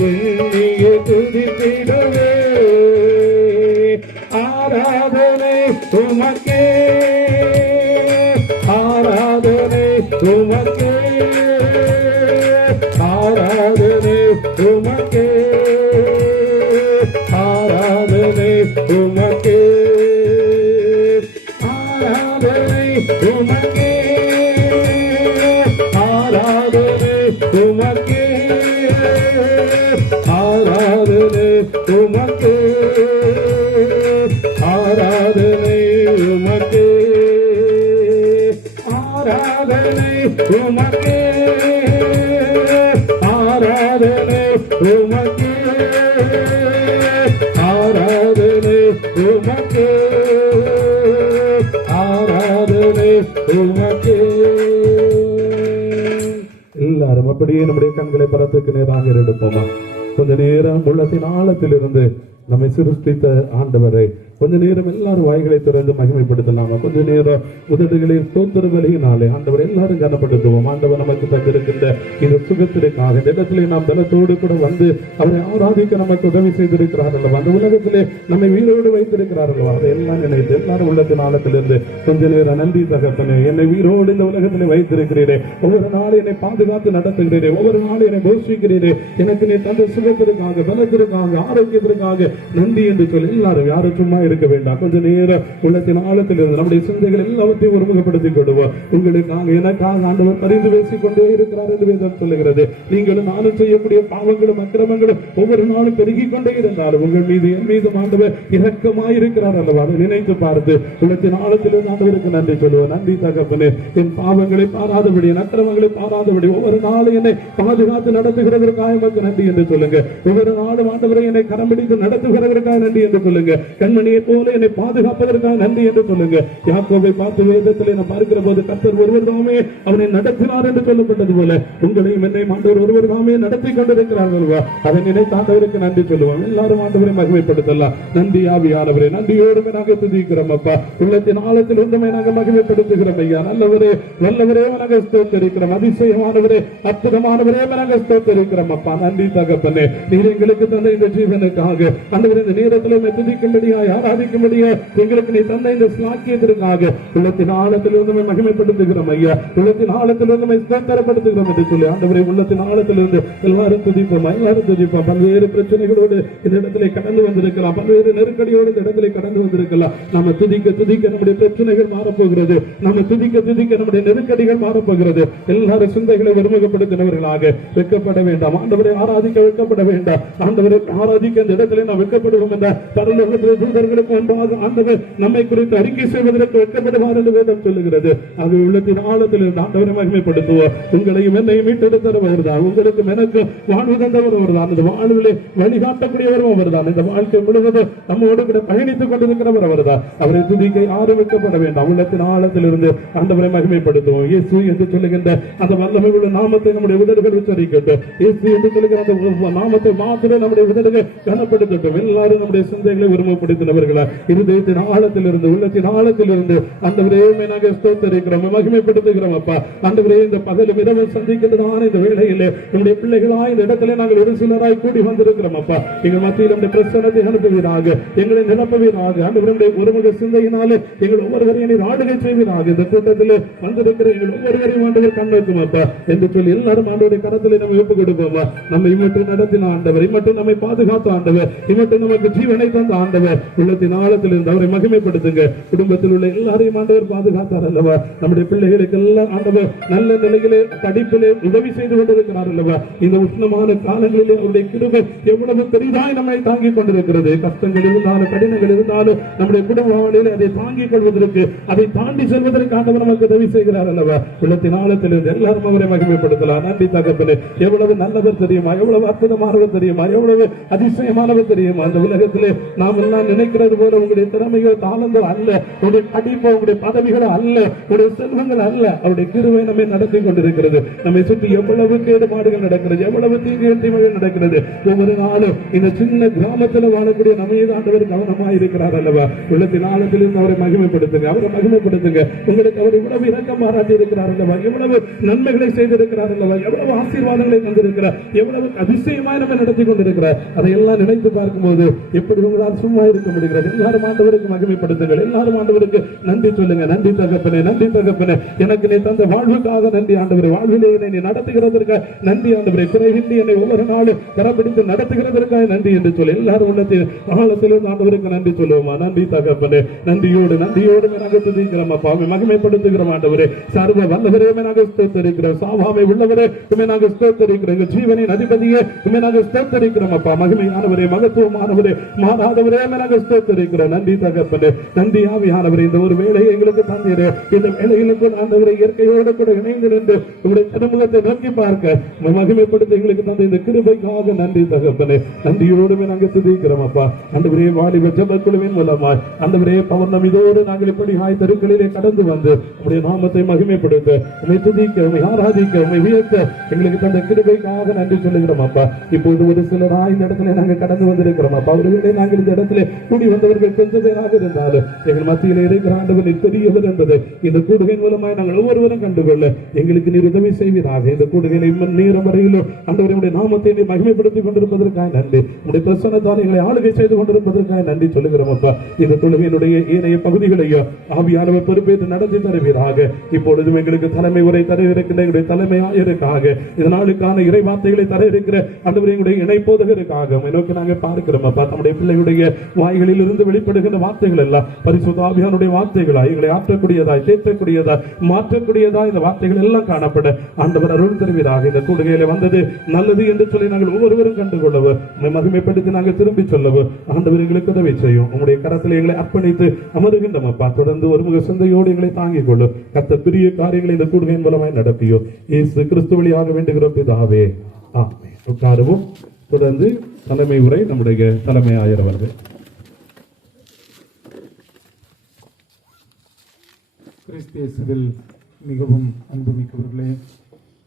எண்ணிய துதித்திடுவே ஆராதனை உமக்கே ஆராதனை உமக்கே ஆராதனை உமக்கே ஆராதனை உமக்கே ஆராதனை உமக்கே ஆராதனை உமக்கே ஆராதனை உமக்கே ஆராதனை உமக்கே ஆராதனை உமக்கே ஆராதனை உமக்கே ஆராதனை உமக்கே ஆராதனை உமக்கே எல்லாரும் அப்படியே நம்முடைய கண்களை பரத்துக்கு நேராக எடுப்போமா கொஞ்ச நேரம் உள்ளத்தின் ஆழத்தில் இருந்து நம்மை சிருஷ்டித்த ஆண்டவரை கொஞ்ச நேரம் எல்லாரும் வாய்களை திறந்து மகிமைப்படுத்தலாமா கொஞ்ச நேரம் உதடுகளில் ஸ்தோத்திர வழியினாலே ஆண்டவர் எல்லாரும் கனப்படுத்துவோம் ஆண்டவர் நமக்கு தந்திருக்கின்ற இந்த சுகத்திற்காக இந்த இடத்திலே நாம் பலத்தோடு கூட வந்து அவரை ஆராதிக்க நமக்கு உதவி செய்திருக்கிறார் அல்லவா அந்த உலகத்திலே நம்மை உயிரோடு வைத்திருக்கிறார் அல்லவா அதை எல்லாம் நினைத்து எல்லாரும் உள்ளத்தின் ஆழத்திலிருந்து கொஞ்ச நேரம் நன்றி தகப்பனே என்னை உயிரோடு இந்த உலகத்திலே வைத்திருக்கிறீரே ஒவ்வொரு நாளும் என்னை பாதுகாத்து நடத்துகிறீரே ஒவ்வொரு நாளும் என்னை போஷிக்கிறீரே எனக்கு நீ தந்த சுகத்திற்காக பலத்திற்காக ஆரோக்கியத்திற்காக நன்றி என்று சொல்லி எல்லாரும் யாரும் சும்மா இருக்க வேண்டாம் கொஞ்ச நேரம் உள்ளத்தின் ஆழத்தில் இருந்து நம்முடைய சிந்தைகள் எல்லாவற்றையும் ஒருமுகப்படுத்திக் கொள்வோம் உங்களுக்காக எனக்காக ஆண்டவர் பரிந்து பேசிக் கொண்டே இருக்கிறார் என்று வேதம் சொல்லுகிறது நீங்களும் நானும் செய்யக்கூடிய பாவங்களும் அக்கிரமங்களும் ஒவ்வொரு நாளும் பெருகிக் கொண்டே இருந்தாலும் உங்கள் மீது என் மீது ஆண்டவர் இரக்கமாய் இருக்கிறார் அல்லவா அதை நினைத்து பார்த்து உள்ளத்தின் ஆழத்திலிருந்து ஆண்டவருக்கு நன்றி சொல்லுவோம் நன்றி தகப்பனே என் பாவங்களை பாராதபடி என் அக்கிரமங்களை பாராதபடி ஒவ்வொரு நாளும் என்னை பாதுகாத்து நடத்துகிறதற்காக எமக்கு நன்றி என்று சொல்லுங்க ஒவ்வொரு நாளும் ஆண்டவரை என்னை கரம் பிடித்து நடத்துகிறதற்காக நன்றி என்று சொல்லுங்க கண்மணியை போல என்னை பாதுகாப்பதற்காக நன்றி என்று சொல்லுங்க யாக்கோபை பார்த்து வேதத்தில் நான் பார்க்கிற போது கர்த்தர் ஒருவர் தாமே அவனை நடத்தினார் என்று சொல்லப்பட்டது போல உங்களையும் என்னை ஆண்டவர் ஒருவர் தாமே நடத்தி கொண்டிருக்கிறார்கள் அதை நினைத்து ஆண்டவருக்கு நன்றி சொல்லுவோம் எல்லாரும் ஆண்டவரை மகிமைப்படுத்தலாம் நன்றி ஆவியானவரே நன்றியோடு நாங்கள் துதிக்கிறோம் அப்பா உள்ளத்தின் ஆழத்தில் ஒன்றுமே நாங்கள் மகிமைப்படுத்துகிறோம் ஐயா நல்லவரே வல்லவரே நாங்கள் ஸ்தோத்திரிக்கிறோம் அதிசயமானவரே அற்புதமானவரே நாங்கள் ஸ்தோத்திரிக்கிறோம் அப்பா நன்றி தகப்பனே நீர் எங்களுக்கு தந்த இந்த ஜீவனுக்காக ஆண்டவர் இந்த நேரத்தில் துதிக்கும்படியாய் ஆராதிக்கும்படியா எங்களுக்கு நீ தந்த இந்த ஸ்லாக்கியத்திற்காக உள்ளத்தின் ஆழத்தில் இருந்து மகிமைப்படுத்துகிறோம் ஐயா உள்ளத்தின் ஆழத்தில் இருந்து ஸ்தோத்திரப்படுத்துகிறோம் என்று சொல்லி ஆண்டவரை உள்ளத்தின் ஆழத்திலிருந்து எல்லாரும் துதிப்போம் பல்வேறு பிரச்சனைகளோடு இந்த இடத்திலே கடந்து வந்திருக்கலாம் பல்வேறு நெருக்கடியோடு இந்த இடத்திலே கடந்து வந்திருக்கலாம் நம்ம துதிக்க நம்முடைய பிரச்சனைகள் மாறப்போகிறது நம்ம துதிக்க நம்முடைய நெருக்கடிகள் மாறப்போகிறது எல்லாரும் சிந்தைகளை ஒருமுகப்படுத்தினவர்களாக வெட்கப்பட வேண்டாம் ஆண்டவரை ஆராதிக்க வெட்கப்பட வேண்டாம் ஆண்டவரை ஆராதிக்க இந்த இடத்திலே நாம் வெட்கப்படுவோம் என்ற பரலோகத்திலே தூதர்களை ஜனங்களுக்கு முன்பாக ஆண்டவர் நம்மை குறித்து அறிக்கை செய்வதற்கு வெட்கப்படுவார் என்று வேதம் சொல்லுகிறது. அது உள்ளத்தின் ஆழத்தில் இருந்து ஆண்டவரை மகிமைப்படுத்துவோம். உங்களையும் என்னையும் மீட்டெடுத்தவர் தான், உங்களுக்கும் எனக்கு வாழ்வு தந்தவர் அவர்தான், அந்த வாழ்விலே வழிகாட்டக்கூடியவரும் அவர்தான், இந்த வாழ்க்கை முழுவதும் நம்மோடு கூட பயணித்துக் கொண்டிருக்கிறவர் அவர்தான். அவரை துதிக்க ஆரம்பிக்கப்பட வேண்டாம். உள்ளத்தின் ஆழத்தில் இருந்து ஆண்டவரை மகிமைப்படுத்துவோம். இயேசு என்று சொல்லுகின்ற அந்த வல்லமை உள்ள நாமத்தை நம்முடைய உதடுகள் உச்சரிக்கட்டும். இயேசு என்று சொல்லுகிற அந்த நாமத்தை மாத்திரம் நம்முடைய உதடுகள் கனப்படுத்தட்டும். எல்லாரும் நம்முடைய சிந்தைகளை உருவப்படுத்தினவர்களா இருதயத்தின் ஆழத்தில் இருந்து உள்ளத்தின் ஆழத்தில் இருந்து ஆண்டவரே நாங்கள் ஸ்தோத்திரிக்கிறோம், மகிமைப்படுத்துகிறோம். அப்பா ஆண்டவரே இந்த பகலும் இரவும் சந்திக்கின்றதான இந்த வேளையிலே நம்முடைய பிள்ளைகளாய் இந்த இடத்துல நாங்கள் ஒரு சிலராய் கூடி வந்திருக்கிறோம். அப்பா எங்கள் மத்தியில் நம்முடைய பிரசன்னத்தை அனுப்புவீராக, எங்களை நிரப்புவீராக. ஆண்டவருடைய ஒருமுக சிந்தையினாலே எங்கள் ஒவ்வொருவரையும் ஆளுகை செய்வீராக. இந்த கூட்டத்தில் வந்திருக்கிற எங்கள் ஒவ்வொருவரையும் ஆண்டவர் கண்ணுக்கும் அப்பா என்று சொல்லி எல்லாரும் ஆண்டவருடைய கரத்திலே நம்ம ஒப்புக் கொடுப்போமா. நம்மை மட்டும் நடத்தின ஆண்டவர், மட்டும் நம்மை பாதுகாத்த ஆண்டவர், மட்டும் நமக்கு ஜீவனை தந்த ஆண்டவர், உள்ளத்தின் ஆழத்தில் இருந்து அவரை மகிமைப்படுத்துங்க. குடும்பத்தில் உள்ள எல்லாரையும் ஆண்டவர் பாதுகாத்தார் அல்லவா. நம்முடைய பிள்ளைகளுக்கு எல்லாம் ஆண்டவர் நல்ல நிலையிலே படிப்பிலே உதவி செய்து கொண்டிருக்கிறார் அல்லவா. இந்த உஷ்ணமான காலங்களிலே அவருடைய கிருபை எவ்வளவு பெரிதாய் நம்மை தாங்கிக் கொண்டிருக்கிறது. கஷ்டங்கள் இருந்தாலும் கடினங்கள் இருந்தாலும் நம்முடைய குடும்ப வாழ்க்கையிலே அதை தாங்கிக் கொள்வதற்கு, அதை தாண்டி செல்வதற்கு ஆண்டவர் நமக்கு உதவி செய்கிறார் அல்லவா. உள்ளத்தின் ஆழத்தில் இருந்து எல்லாரும் அவரை மகிமைப்படுத்தலாம். நன்றி தகப்பனே, எவ்வளவு நல்லவர் தெரியுமா, எவ்வளவு அற்புதமானவர் தெரியுமா, எவ்வளவு அதிசயமானவர் தெரியுமா. அந்த உலகத்திலே நாம் எல்லாம் நினைக்கிறது போல உங்களுடைய திறமையோ தாளந்தோ அல்ல, உங்களுடைய படிப்போ உங்களுடைய பதவிகளோ அல்ல, உங்களுடைய செல்வங்கள் அல்ல. அவருடைய கிருபை நம்மை நடத்தி கொண்டிருக்கிறது. நம்மை சுற்றி எவ்வளவு கேடுபாடுகள் நடக்கிறது, எவ்வளவு தீமைகள் நடக்கிறது. ஒவ்வொரு நாளும் இந்த சின்ன கிராமத்தில் வாழக்கூடிய நம்மை ஆண்டவர் கவனமாக இருக்கிறார் அல்லவா. உள்ளத்தின் ஆழத்தில் இருந்து அவரை மகிமைப்படுத்துங்க, அவரை மகிமைப்படுத்துங்க. உங்களுக்கு அவர் இவ்வளவு இரக்கம் பாராட்டி இருக்கிறார் அல்லவா, எவ்வளவு நன்மைகளை செய்திருக்கிறார் அல்லவா, எவ்வளவு ஆசீர்வாதங்களை தந்திருக்கிறார், எவ்வளவு அதிசயமாய் நம்ம நடத்தி கொண்டிருக்கிறார். அதையெல்லாம் நினைத்து பார்க்கும்போது எப்படி உங்களால் சும்மா இருக்க முடிகிறது. எல்லாரும் ஆண்டவருக்கு மகிமைப்படுத்துங்கள், எல்லாரும் ஆண்டவருக்கு நன்றி சொல்லுங்க. நன்றி தகப்பனே, நன்றி தகப்பனே, எனக்கு நீ தந்த வாழ்வுக்காக நன்றி ஆண்டவரே, வாழ்விலே என்னை நீ நடத்துகிறதற்காக நன்றி ஆண்டவரே, குறைகின்றி என்னை ஒவ்வொரு நாளும் கரப்பிடித்து நடத்துகிறதற்காக நன்றி என்று சொல்லி எல்லாரும் உள்ளத்தில் ஆழத்திலிருந்து ஆண்டவருக்கு நன்றி சொல்லுவோமா. நன்றி தகப்பனே, நன்றியோடு நன்றியோடு நாங்கள் துதிக்கிறோம் அப்பா, மகிமைப்படுத்துகிறோம் ஆண்டவரே. சர்வ வல்லவரே நாங்கள் ஸ்தோத்திரிக்கிறோம், சாவாமை உள்ளவரே நாங்கள் ஸ்தோத்திரிக்கிறோம், எங்கள் ஜீவனின் அதிபதியே நாங்கள் ஸ்தோத்திரிக்கிறோம் அப்பா. மகிமையானவரே, மகத்துவமானவரே, மாறாதவரே நாங்கள் ஸ்தோத்திரிக்கிறோம். நன்றி தகப்பனே, நன்றி ஆவியானவரே. இந்த ஒரு வேலையை எங்களுக்கு தந்தீரே, இந்த வேலைகளுக்கு ஆண்டவரே இயற்கையோடு கூட இணைந்து நின்று உங்களுடைய திருமுகத்தை நோக்கி பார்க்க மகிமைப்படுத்த எங்களுக்கு தந்த இந்த கிருபைக்காக நன்றி தகப்பனே. நன்றியோடு நாங்கள் துதிக்கிறோம் அப்பா. ஆண்டவரே, வாலிப ஜெப குழுவின் மூலமாய் ஆண்டவரே பௌர்ணமிதோடு நாங்கள் இப்படி ஆய் தெருக்களிலே கடந்து வந்து உங்களுடைய நாமத்தை மகிமைப்படுத்த, உண்மை துதிக்க, உண்மை ஆராதிக்க, உண்மை வியக்க எங்களுக்கு தந்த கிருபைக்காக நன்றி சொல்லுகிறோம் அப்பா. இப்போது ஒரு சிலராய் இந்த இடத்துல நாங்கள் கடந்து வந்திருக்கிறோம் அப்பா. ஒருவேளை நாங்கள் இந்த இடத்துல கூடி வந்தவர்கள் கொஞ்சம் பேராக இருந்தாலும் எங்கள் மத்தியில் இருக்கிற ஆண்டவர் பெரியவர் என்பதை இந்த கூடுகையின் மூலமாய் நாங்கள் ஒவ்வொருவரும் கண்டுகொள்ள எங்களுக்கு நீர் உதவி செய்வீராக. இந்த கூடுகையை நேரம் வரையிலும் ஆண்டவருடைய நாமத்தை நீர் மகிமைப்படுத்திக் கொண்டிருப்பதற்காக நன்றி, உங்களுடைய பிரசன்னத்தால் எங்களை ஆளுகை செய்து கொண்டிருப்பதற்காக நன்றி சொல்லுகிறோம் அப்பா. இந்த கூடுகையினுடைய ஏனைய பகுதிகளையோ ஆவியானவர் பொறுப்பேற்று நடத்தி தருவீராக. இப்பொழுதும் எங்களுக்கு தலைமை உரை தர இருக்கின்ற எங்களுடைய தலைமை ஆயருக்காக, இதனாலுக்கான இறை வார்த்தைகளை தர இருக்கிற ஆண்டவருடைய இணைப்போதகருக்காக நோக்கி நாங்கள் பார்க்கிறோம் அப்பா. நம்முடைய பிள்ளைகளுடைய வாய்களில் இருந்து வெளிப்படுகின்ற வார்த்தைகள் எல்லாம் பரிசுத்த ஆவியானுடைய வார்த்தைகளா, எங்களை ஆற்றக்கூடியதாய், தேற்றக்கூடியதாய், மாற்றக்கூடியதாய் இந்த வார்த்தைகள் எல்லாம் காணப்பட ஆண்டவர் அருள் தருவீராக. இந்த கூடுகையில வந்தது நல்லது என்று சொல்லி நாங்கள் ஒவ்வொருவரும் கண்டுகொள்ளவர், மகிமைப்படுத்தி நாங்கள் திரும்பி சொல்லவர். ஆண்டவர் எங்களுக்கு உதவி செய்யும். உங்களுடைய கரத்தில் எங்களை அர்ப்பணித்து அமருகின்றோம் அப்பா. தொடர்ந்து ஒருமுக சிந்தையோடு எங்களை தாங்கிக் கொள்ளும். கர்த்தர் பெரிய காரியங்களை இந்த கூடுகையின் மூலமாய் நடத்தியோ இயேசு கிறிஸ்து வழியாக வேண்டுகிறோம் பிதாவே, ஆமென். உட்காருவோம். தொடர்ந்து தலைமை உரை நம்முடைய தலைமை ஆயர் அவர்கள். கிறிஸ்தியேசுவில் மிகவும் அன்புமிக்கவர்களே,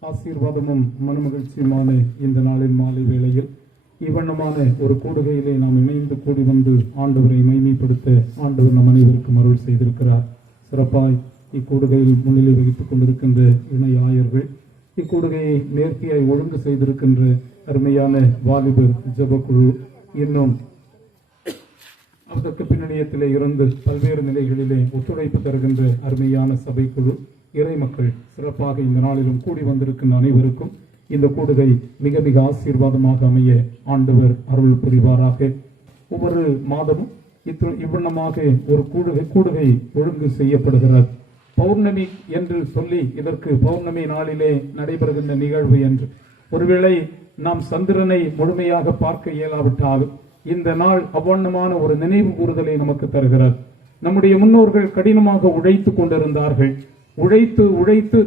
ஆசீர்வாதமும் மனமகிழ்ச்சியுமான இந்த நாளின் மாலை வேளையில் இவ்வண்ணமான ஒரு கூடுகையிலே நாம் இணைந்து கூடி வந்து ஆண்டவரை மகிமைப்படுத்த ஆண்டவர் நம் அனைவருக்கும் அருள் செய்திருக்கிறார். சிறப்பாய் இக்கூடுகையில் முன்னிலை வகித்துக் கொண்டிருக்கின்ற இணை ஆயர்கள், இக்கூடுகையை நேர்த்தியாய் ஒழுங்கு செய்திருக்கின்ற அருமையான வாலிபர் ஜெபக்குழு, இன்னும் அதற்கு பின்னணியத்திலே இருந்து பல்வேறு நிலைகளிலே ஒத்துழைப்பு தருகின்ற அருமையான சபைக்குழு, இறை மக்கள், சிறப்பாக இந்த நாளிலும் கூடி வந்திருக்கின்ற அனைவருக்கும் இந்த கூடுகை மிக மிக ஆசீர்வாதமாக அமைய ஆண்டவர் அருள் புரிவாராக. ஒவ்வொரு மாதமும் இவ்வண்ணமாக ஒரு கூடுகை ஒழுங்கு செய்யப்படுகிறார். பௌர்ணமி என்று சொல்லி இதற்கு பௌர்ணமி நாளிலே நடைபெறுகின்ற நிகழ்வு என்று. ஒருவேளை நாம் சந்திரனை முழுமையாக பார்க்க இயலாவிட்டாலும் இந்த நாள் அவ்வண்ணமான ஒரு நினைவு கூறுதலை நமக்கு தருகிறது. நம்முடைய முன்னோர்கள் கடினமாக உழைத்து கொண்டிருந்தார்கள். உழைத்து உழைத்து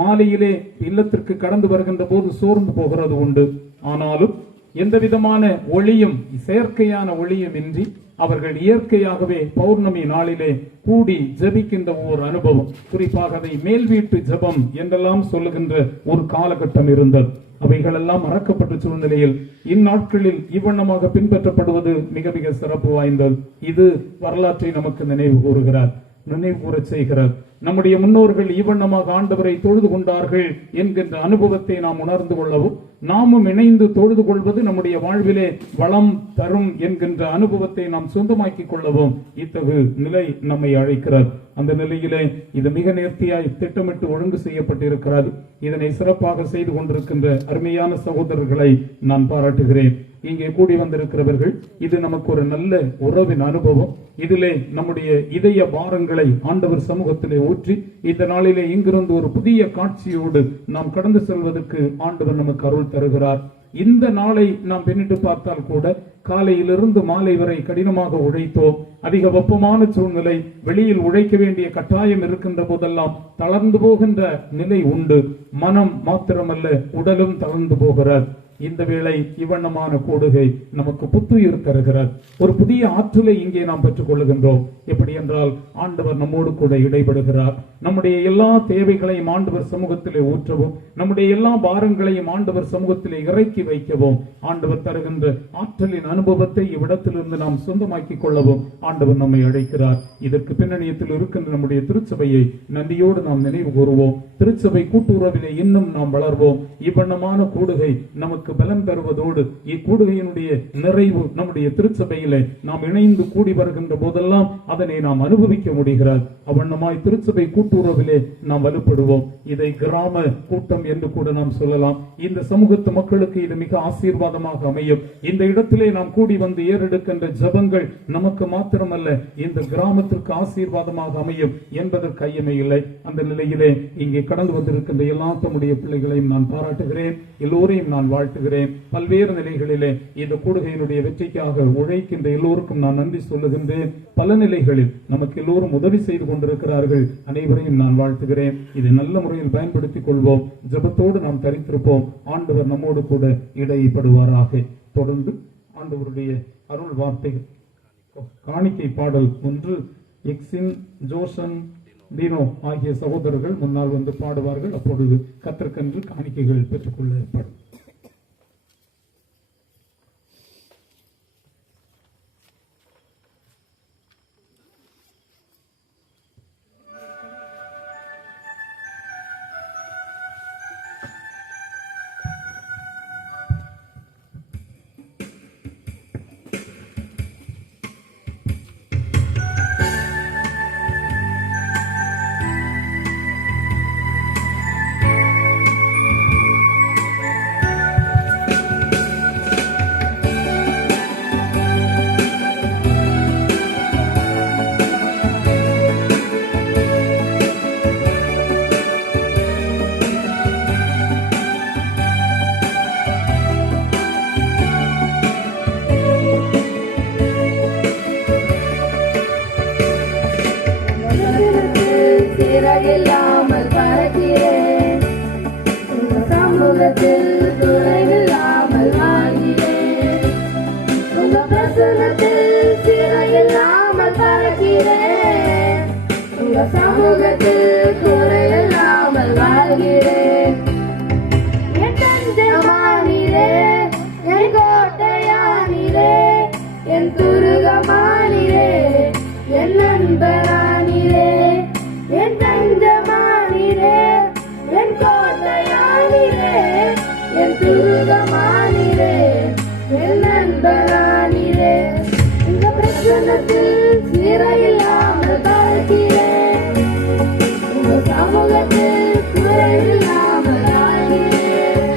மாலையிலே இல்லத்திற்கு கடந்து வருகின்ற போது சோர்ந்து போகிறது உண்டு. ஆனாலும் எந்த விதமான ஒளியும், செயற்கையான ஒளியும் இன்றி அவர்கள் இயற்கையாகவே பௌர்ணமி நாளிலே கூடி ஜெபிக்கின்ற ஒரு அனுபவம், குறிப்பாக அதை மேல் வீட்டு ஜெபம் என்றெல்லாம் சொல்லுகின்ற ஒரு காலகட்டம் இருந்தது. அவைகளெல்லாம் மறக்கப்பட்ட சூழ்நிலையில் இந்நாட்களில் இவ்வண்ணமாக பின்பற்றப்படுவது மிக மிக சிறப்பு வாய்ந்தது. இது வரலாற்றை நமக்கு நினைவு கூறுகிறார், நினைவு கூறச் செய்கிறார். நம்முடைய முன்னோர்கள் இவ்வண்ணமாக ஆண்டவரை தொழுது கொண்டார்கள் என்கின்ற அனுபவத்தை நாம் உணர்ந்து கொள்ளவும், நாமும் இணைந்து தொழுது கொள்வது நம்முடைய வாழ்விலே வளம் தரும் என்கின்ற அனுபவத்தை நாம் சொந்தமாக்கிக் கொள்ளவும் இத்தகு நிலை நம்மை அழைக்கிறார். அந்த நிலையிலே இது மிக நேர்த்தியாய் திட்டமிட்டு ஒழுங்கு செய்யப்பட்டிருக்கிறது. இதனை சிறப்பாக செய்து கொண்டிருக்கின்ற அருமையான சகோதரர்களை நான் பாராட்டுகிறேன். இங்கே கூடி வந்திருக்கிறவர்கள், இது நமக்கு ஒரு நல்ல உறவின் அனுபவம். இதிலே நம்முடைய இதய பாரங்களை ஆண்டவர் சமூகத்திலே ஊற்றி இந்த நாளிலே இங்கிருந்து ஒரு புதிய காட்சியோடு நாம் கடந்து செல்வதற்கு ஆண்டவர் நமக்கு அருள் தருகிறார். இந்த நாளை நாம் பின்னிட்டு பார்த்தால் கூட காலையிலிருந்து மாலை வரை கடினமாக உழைத்தோம். அதிக வெப்பமான சூழ்நிலை, வெளியில் உழைக்க வேண்டிய கட்டாயம் இருக்கின்ற போதெல்லாம் தளர்ந்து போகின்ற நிலை உண்டு. மனம் மாத்திரமல்ல, உடலும் தளர்ந்து போகிறார். இந்த வேளை இவ்வண்ணமான கூடுகை நமக்கு புத்துயிர் தருகிறார். ஒரு புதிய ஆற்றலை இங்கே நாம் பெற்றுக் கொள்ளுகின்றோம். எப்படி என்றால், ஆண்டவர் நம்மோடு கூட இடைபடுகிறார். நம்முடைய எல்லா தேவைகளையும் ஆண்டவர் சமூகத்திலே ஊற்றவும், நம்முடைய எல்லா பாரங்களையும் ஆண்டவர் சமூகத்திலே இறக்கி வைக்கவும் ஆண்டவர் தருகின்ற ஆற்றலின் அனுபவத்தை இவ்விடத்திலிருந்து நாம் சொந்தமாக்கிக் கொள்ளவும் ஆண்டவர் நம்மை அழைக்கிறார். இதற்கு பின்னணியத்தில் இருக்கின்ற நம்முடைய திருச்சபையை நன்றியோடு நாம் நினைவு கூறுவோம். திருச்சபை கூட்டுறவிலே இன்னும் நாம் வளர்வோம். இவ்வண்ணமான கூடுகை நமக்கு பலம் தருவதோடு இக்கூடுகையினுடைய நிறைவு நம்முடைய திருச்சபையிலே நாம் இணைந்து கூடி வருகின்ற போதெல்லாம் அதனை நாம் அனுபவிக்க முடிகிறது. அவ்வண்ணமாய் திருச்சபை கூட்டுறவிலே நாம் வலுப்படுவோம். இதை கிராம கூட்டம் என்று கூட நாம் சொல்லலாம். இந்த சமூகத்து மக்களுக்கு இது மிக ஆசீர்வாதமாக அமையும். இந்த இடத்திலே நாம் கூடி வந்து ஏறெடுக்கின்ற ஜபங்கள் நமக்கு மாத்திரமல்ல, இந்த கிராமத்திற்கு ஆசீர்வாதமாக அமையும் என்பதற்கு ஐயமே இல்லை. அந்த நிலையிலே இங்கே கடந்து வந்திருக்கின்ற எல்லா தம்முடைய பிள்ளைகளையும் நான் பாராட்டுகிறேன். எல்லோரையும் நான் வாழ்த்துகிறேன். பல்வேறு நிலைகளிலே இந்த கூடுகையினுடைய வெற்றிக்காக உழைக்கின்ற எல்லோருக்கும் நான் நன்றி சொல்லுகின்றேன். பல நிலைகளில் நமக்கு எல்லோரும் உதவி செய்து கொண்டிருக்கிறார்கள். அனைவரையும் நான் வாழ்த்துகிறேன். இதை நல்ல முறையில் பயன்படுத்திக் கொள்வோம். ஜபத்தோடு நாம் தரித்திருப்போம். ஆண்டவர் நம்மோடு கூட இடைப்படுவாராக. தொடர்ந்து ஆண்டவருடைய அருள் வார்த்தைகள், காணிக்கை பாடல் ஒன்று எக்ஸின், ஜோசன், டீனோ ஆகிய சகோதரர்கள் முன்னால் வந்து பாடுவார்கள். அப்பொழுது கர்த்தருக்கென்று காணிக்கைகள் பெற்றுக்கொள்ள ஏற்படும். இல்லாமல் பறக்கிறேன், உங்க சமூகத்தில் துணையில்லாமல் வாழ்கிறேன். உங்க பிரசனத்தில் சிறையில்லாமல் பறக்கிறேன், உங்க சமூகத்தில் குறையில்லாமல் வாழ்கிறேன். என் தஞ்சமானீரே, என் கோட்டையானீரே, என் துருகமானீரே, என் நண்பரானீரே, என் தஞ்சமானீரே, என் கோட்டையானீரே, என் துருகமானீரே, என் நண்பரானீரே. இந்த பிரசன்னத்தில் சிறையில்லாமல் வாழ்கிறேன், உங்க சமூகத்தில் குறையில்லாமல் வாழ்கிறேன்.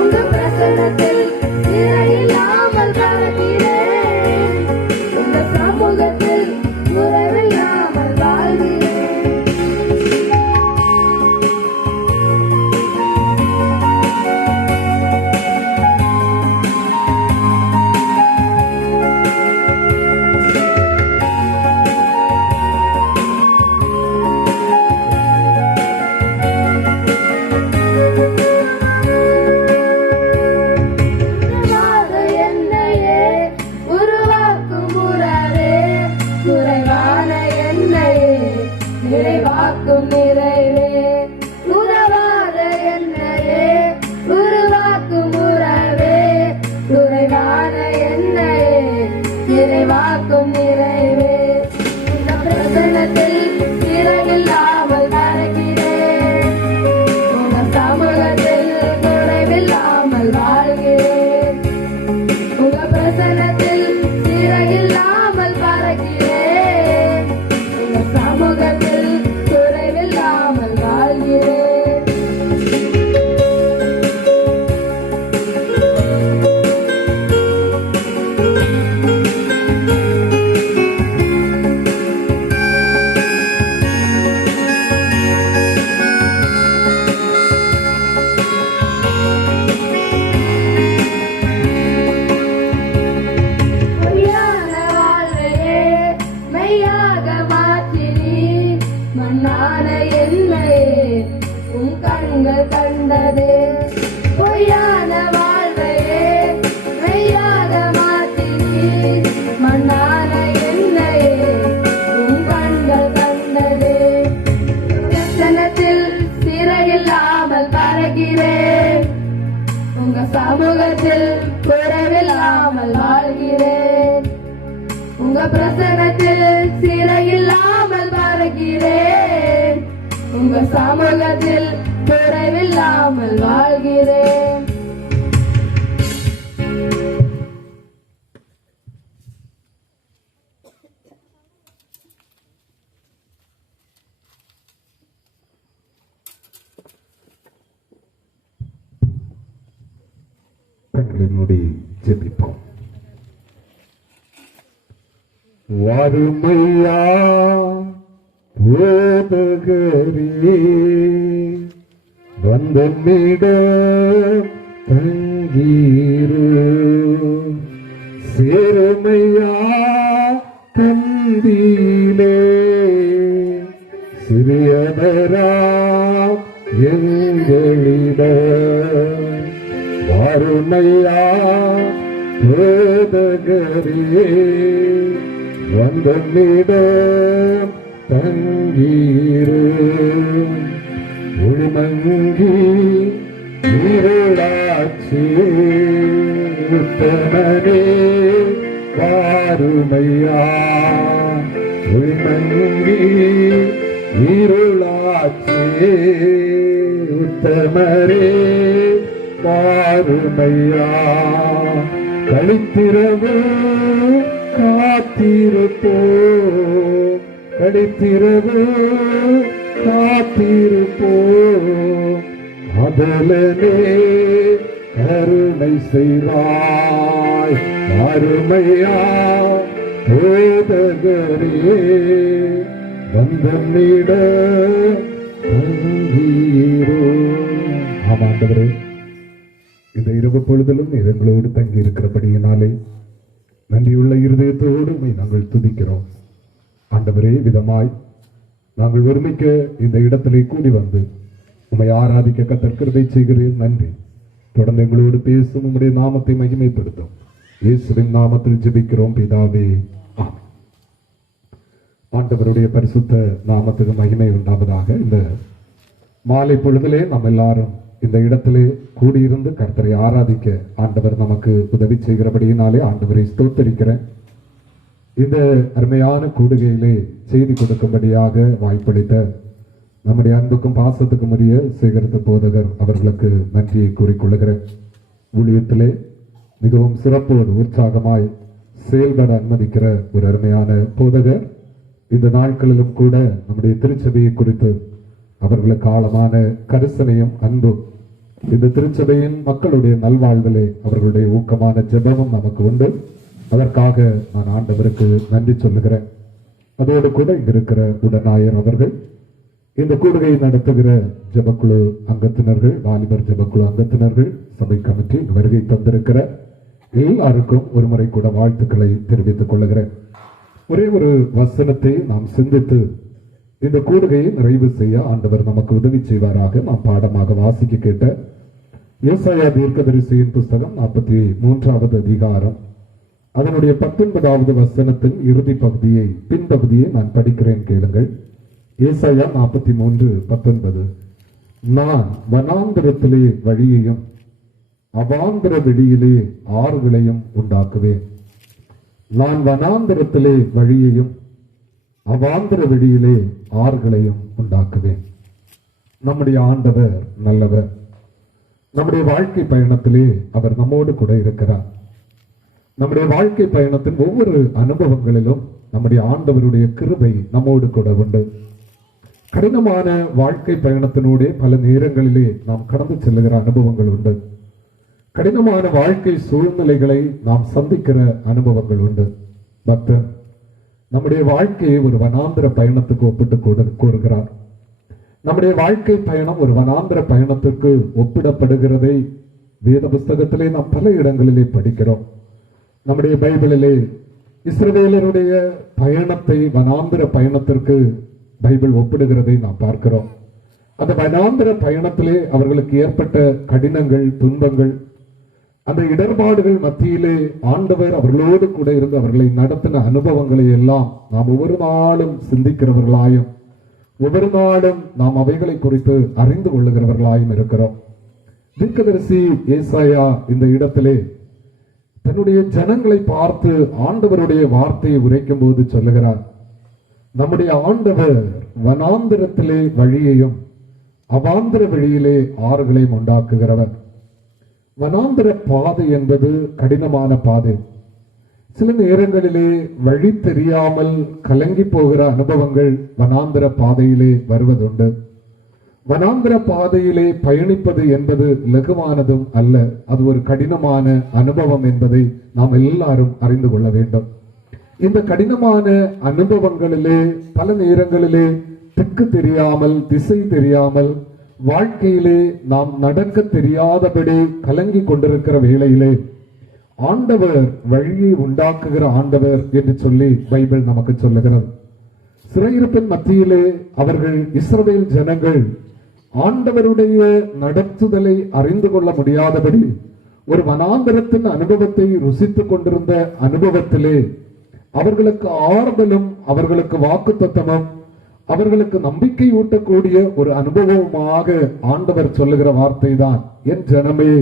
உங்க பிரசன்னத்தில் சிறையில்லாமல் வாழ்கிறேன், உங்க சமூகத்தில் குறைவில்லாமல் வாழ்கிறேன். கண்கள் கண்டதே. பொய்யான வாழ்வையே மெய்யாக மாற்றினீர். மண்ணான என்னையே உன் கண்கள் கண்டதே. பிரசன்னத்தில் சிறையில்லாமல் பறக்கிறேன். உங்க சமூகத்தில் குறைவில்லாமல் வாழ்கிறேன். உங்க பிரசன்னத்தில் சிறையில்லாமல் பறக்கிறேன். உங்க சமூகத்தில் குறைவில்லாமல் வாழ்கிறேன். கண்களை மூடி ஜெபிப்போம். வறுமையா போதகரே வந்தமிடம் தங்கீரு. சேருமையா தந்தீலே சிறியனரா எங்களிடம். வறுமையா போதகரே வந்தமிடம் தங்கீரு. ஒளிமங்கி இருளாட்சி உத்தமனே வாருமையா. ஒளிமங்கி இருளாட்சி உத்தமரே வாருமையா. கழித்திரவு காத்திருப்போ கழித்திரவு காத்திருப்போ. அதலனே கருணை செய்வாய் வாருமையா. போதகரே வந்தமிட தங்கீரோ. ஆமாண்டவரே, இந்த இரவு பொழுதிலும் எங்களோடு தங்கி இருக்கிறபடியினாலே நன்றியுள்ள இருதயத்தோடு நாங்கள் துதிக்கிறோம். ஆண்டவரே, விதமாய் நாங்கள் ஒருமிக்க இந்த இடத்திலே கூடி வந்து உம்மை ஆராதிக்க கர்த்தர் கிருபை செய்கிறேன். நன்றி. தொடர்ந்து எங்களோடு பேசும் உம்முடைய நாமத்தை மகிமைப்படுத்தும். இயேசுவின் நாமத்தில் ஜெபிக்கிறோம் பிதாவே, ஆமென். ஆண்டவருடைய பரிசுத்த நாமத்துக்கு மகிமை உண்டாவதாக. இந்த மாலை பொழுதிலே நாம் எல்லாரும் இந்த இடத்திலே கூடியிருந்து கர்த்தரை ஆராதிக்க ஆண்டவர் நமக்கு உதவி செய்கிறபடியினாலே ஆண்டவரை ஸ்தோத்தரிக்கிறேன். இந்த அருமையான கூடுகையிலே செய்தி கொடுக்கும்படியாக வாய்ப்பளித்த நம்முடைய அன்புக்கும் பாசத்துக்கும் உரிய சேகரித்த போதகர் அவர்களுக்கு நன்றியை கூறிக்கொள்கிறேன். ஊழியத்திலே மிகவும் சிறப்போடு உற்சாகமாய் செயல்பட அனுமதிக்கிற ஒரு அருமையான போதகர். இந்த நாட்களிலும் கூட நம்முடைய திருச்சபையை குறித்து அவர்களுக்கு ஆழமான கரிசனையும் அன்பும், இந்த திருச்சபையின் மக்களுடைய நல்வாழ்விலே அவர்களுடைய ஊக்கமான ஜெபமும் நமக்கு உண்டு. அதற்காக நான் ஆண்டவருக்கு நன்றி சொல்லுகிறேன். அதோடு கூட இங்கிருக்கிற உடனாயர் அவர்கள், இந்த கூடுகையை நடத்துகிற ஜெபக்குழு அங்கத்தினர்கள், வாலிபர் ஜெபக்குழு அங்கத்தினர்கள், சபை கமிட்டி வருகை தந்திருக்கிற எல்லாருக்கும் ஒரு முறை கூட வாழ்த்துக்களை தெரிவித்துக் கொள்ளுகிறேன். ஒரே ஒரு வசனத்தை நாம் சிந்தித்து இந்த கூடுகையை நிறைவு செய்ய ஆண்டவர் நமக்கு உதவி செய்வாராக. நாம் பாடமாக வாசிக்க கேட்ட ஏசாயா தீர்க்கதரிசியின் புஸ்தகம் 43வது அதிகாரம் அதனுடைய 19வது வசனத்தின் இறுதி பகுதியை, பின்பகுதியை நான் படிக்கிறேன், கேளுங்கள். ஏசாயா 43:19. நான் வனாந்திரத்திலே வழியையும் அவாந்திர வெளியிலே ஆறுகளையும் உண்டாக்குவேன். நான் வனாந்திரத்திலே வழியையும் அவாந்திர வெளியிலே ஆறுகளையும் உண்டாக்குவேன். நம்முடைய ஆண்டவர் நல்லவர். நம்முடைய வாழ்க்கை பயணத்திலே அவர் நம்மோடு கூட இருக்கிறார். நம்முடைய வாழ்க்கை பயணத்தின் ஒவ்வொரு அனுபவங்களிலும் நம்முடைய ஆண்டவருடைய கிருபை நம்மோடு கூட உண்டு. கடினமான வாழ்க்கை பயணத்தினூடே பல நேரங்களிலே நாம் கடந்து செல்லுகிற அனுபவங்கள் உண்டு. கடினமான வாழ்க்கை சூழ்நிலைகளை நாம் சந்திக்கிற அனுபவங்கள் உண்டு. பக்தர் நம்முடைய வாழ்க்கையை ஒரு வனாந்திர பயணத்துக்கு ஒப்பிட்டு கூறுகிறார். நம்முடைய வாழ்க்கை பயணம் ஒரு வனாந்திர பயணத்திற்கு ஒப்பிடப்படுகிறதை வேத புஸ்தகத்திலே நாம் பல இடங்களிலே படிக்கிறோம். நம்முடைய பைபிளிலே இஸ்ரவேலருடைய பயணத்தை வனாந்திர பயணத்திற்கு பைபிள் ஒப்பிடுகிறதை நாம் பார்க்கிறோம். அந்த வனாந்திர பயணத்திலே அவர்களுக்கு ஏற்பட்ட கடினங்கள், துன்பங்கள், அந்த இடர்பாடுகள் மத்தியிலே ஆண்டவர் அவர்களோடு கூட இருந்து அவர்களை நடத்தின அனுபவங்களை எல்லாம் நாம் ஒவ்வொரு நாளும் சிந்திக்கிறவர்களாயும் ஒவ்வொரு நாளும் நாம் அவைகளை குறித்து அறிந்து கொள்ளுகிறவர்களாயும் இருக்கிறோம். தீர்க்கதரிசி ஏசாயா இந்த இடத்திலே தன்னுடைய ஜனங்களை பார்த்து ஆண்டவருடைய வார்த்தையை உரைக்கும் போது சொல்லுகிறார், நம்முடைய ஆண்டவர் வனாந்திரத்திலே வழியையும் அவாந்திர வழியிலே ஆறுகளையும் உண்டாக்குகிறவர். வனாந்திர பாதை என்பது கடினமான பாதை. சில நேரங்களிலே வழி தெரியாமல் கலங்கி போகிற அனுபவங்கள் வனாந்திர பாதையிலே வருவதுண்டு. வனாந்திர பாதையிலே பயணிப்பது என்பது லகுவானதும் அல்ல, அது ஒரு கடினமான அனுபவம் என்பதை நாம் எல்லாரும் அறிந்து கொள்ள வேண்டும். இந்த கடினமான அனுபவங்களிலே பல நேரங்களிலே திக்கு தெரியாமல், திசை தெரியாமல், வாழ்க்கையிலே நாம் நடக்க தெரியாதபடி கலங்கி கொண்டிருக்கிற வேளையிலே ஆண்டவர் வழியை உண்டாக்குகிற ஆண்டவர் என்று சொல்லி பைபிள் நமக்கு சொல்லுகிறது. சிறையிருப்பின் மத்தியிலே அவர்கள் இஸ்ரவேல் ஜனங்கள் ஆண்டவருடைய நடத்துதலை அறிந்து கொள்ள முடியாதபடி ஒரு வனாந்தரத்தின் அனுபவத்தை ருசித்துக் கொண்டிருந்த அனுபவத்திலே அவர்களுக்கு ஆறுதலும், அவர்களுக்கு வாக்குத்தத்தமும், அவர்களுக்கு நம்பிக்கை ஊட்டக்கூடிய ஒரு அனுபவமாக ஆண்டவர் சொல்லுகிற வார்த்தை தான், என் ஜனமே,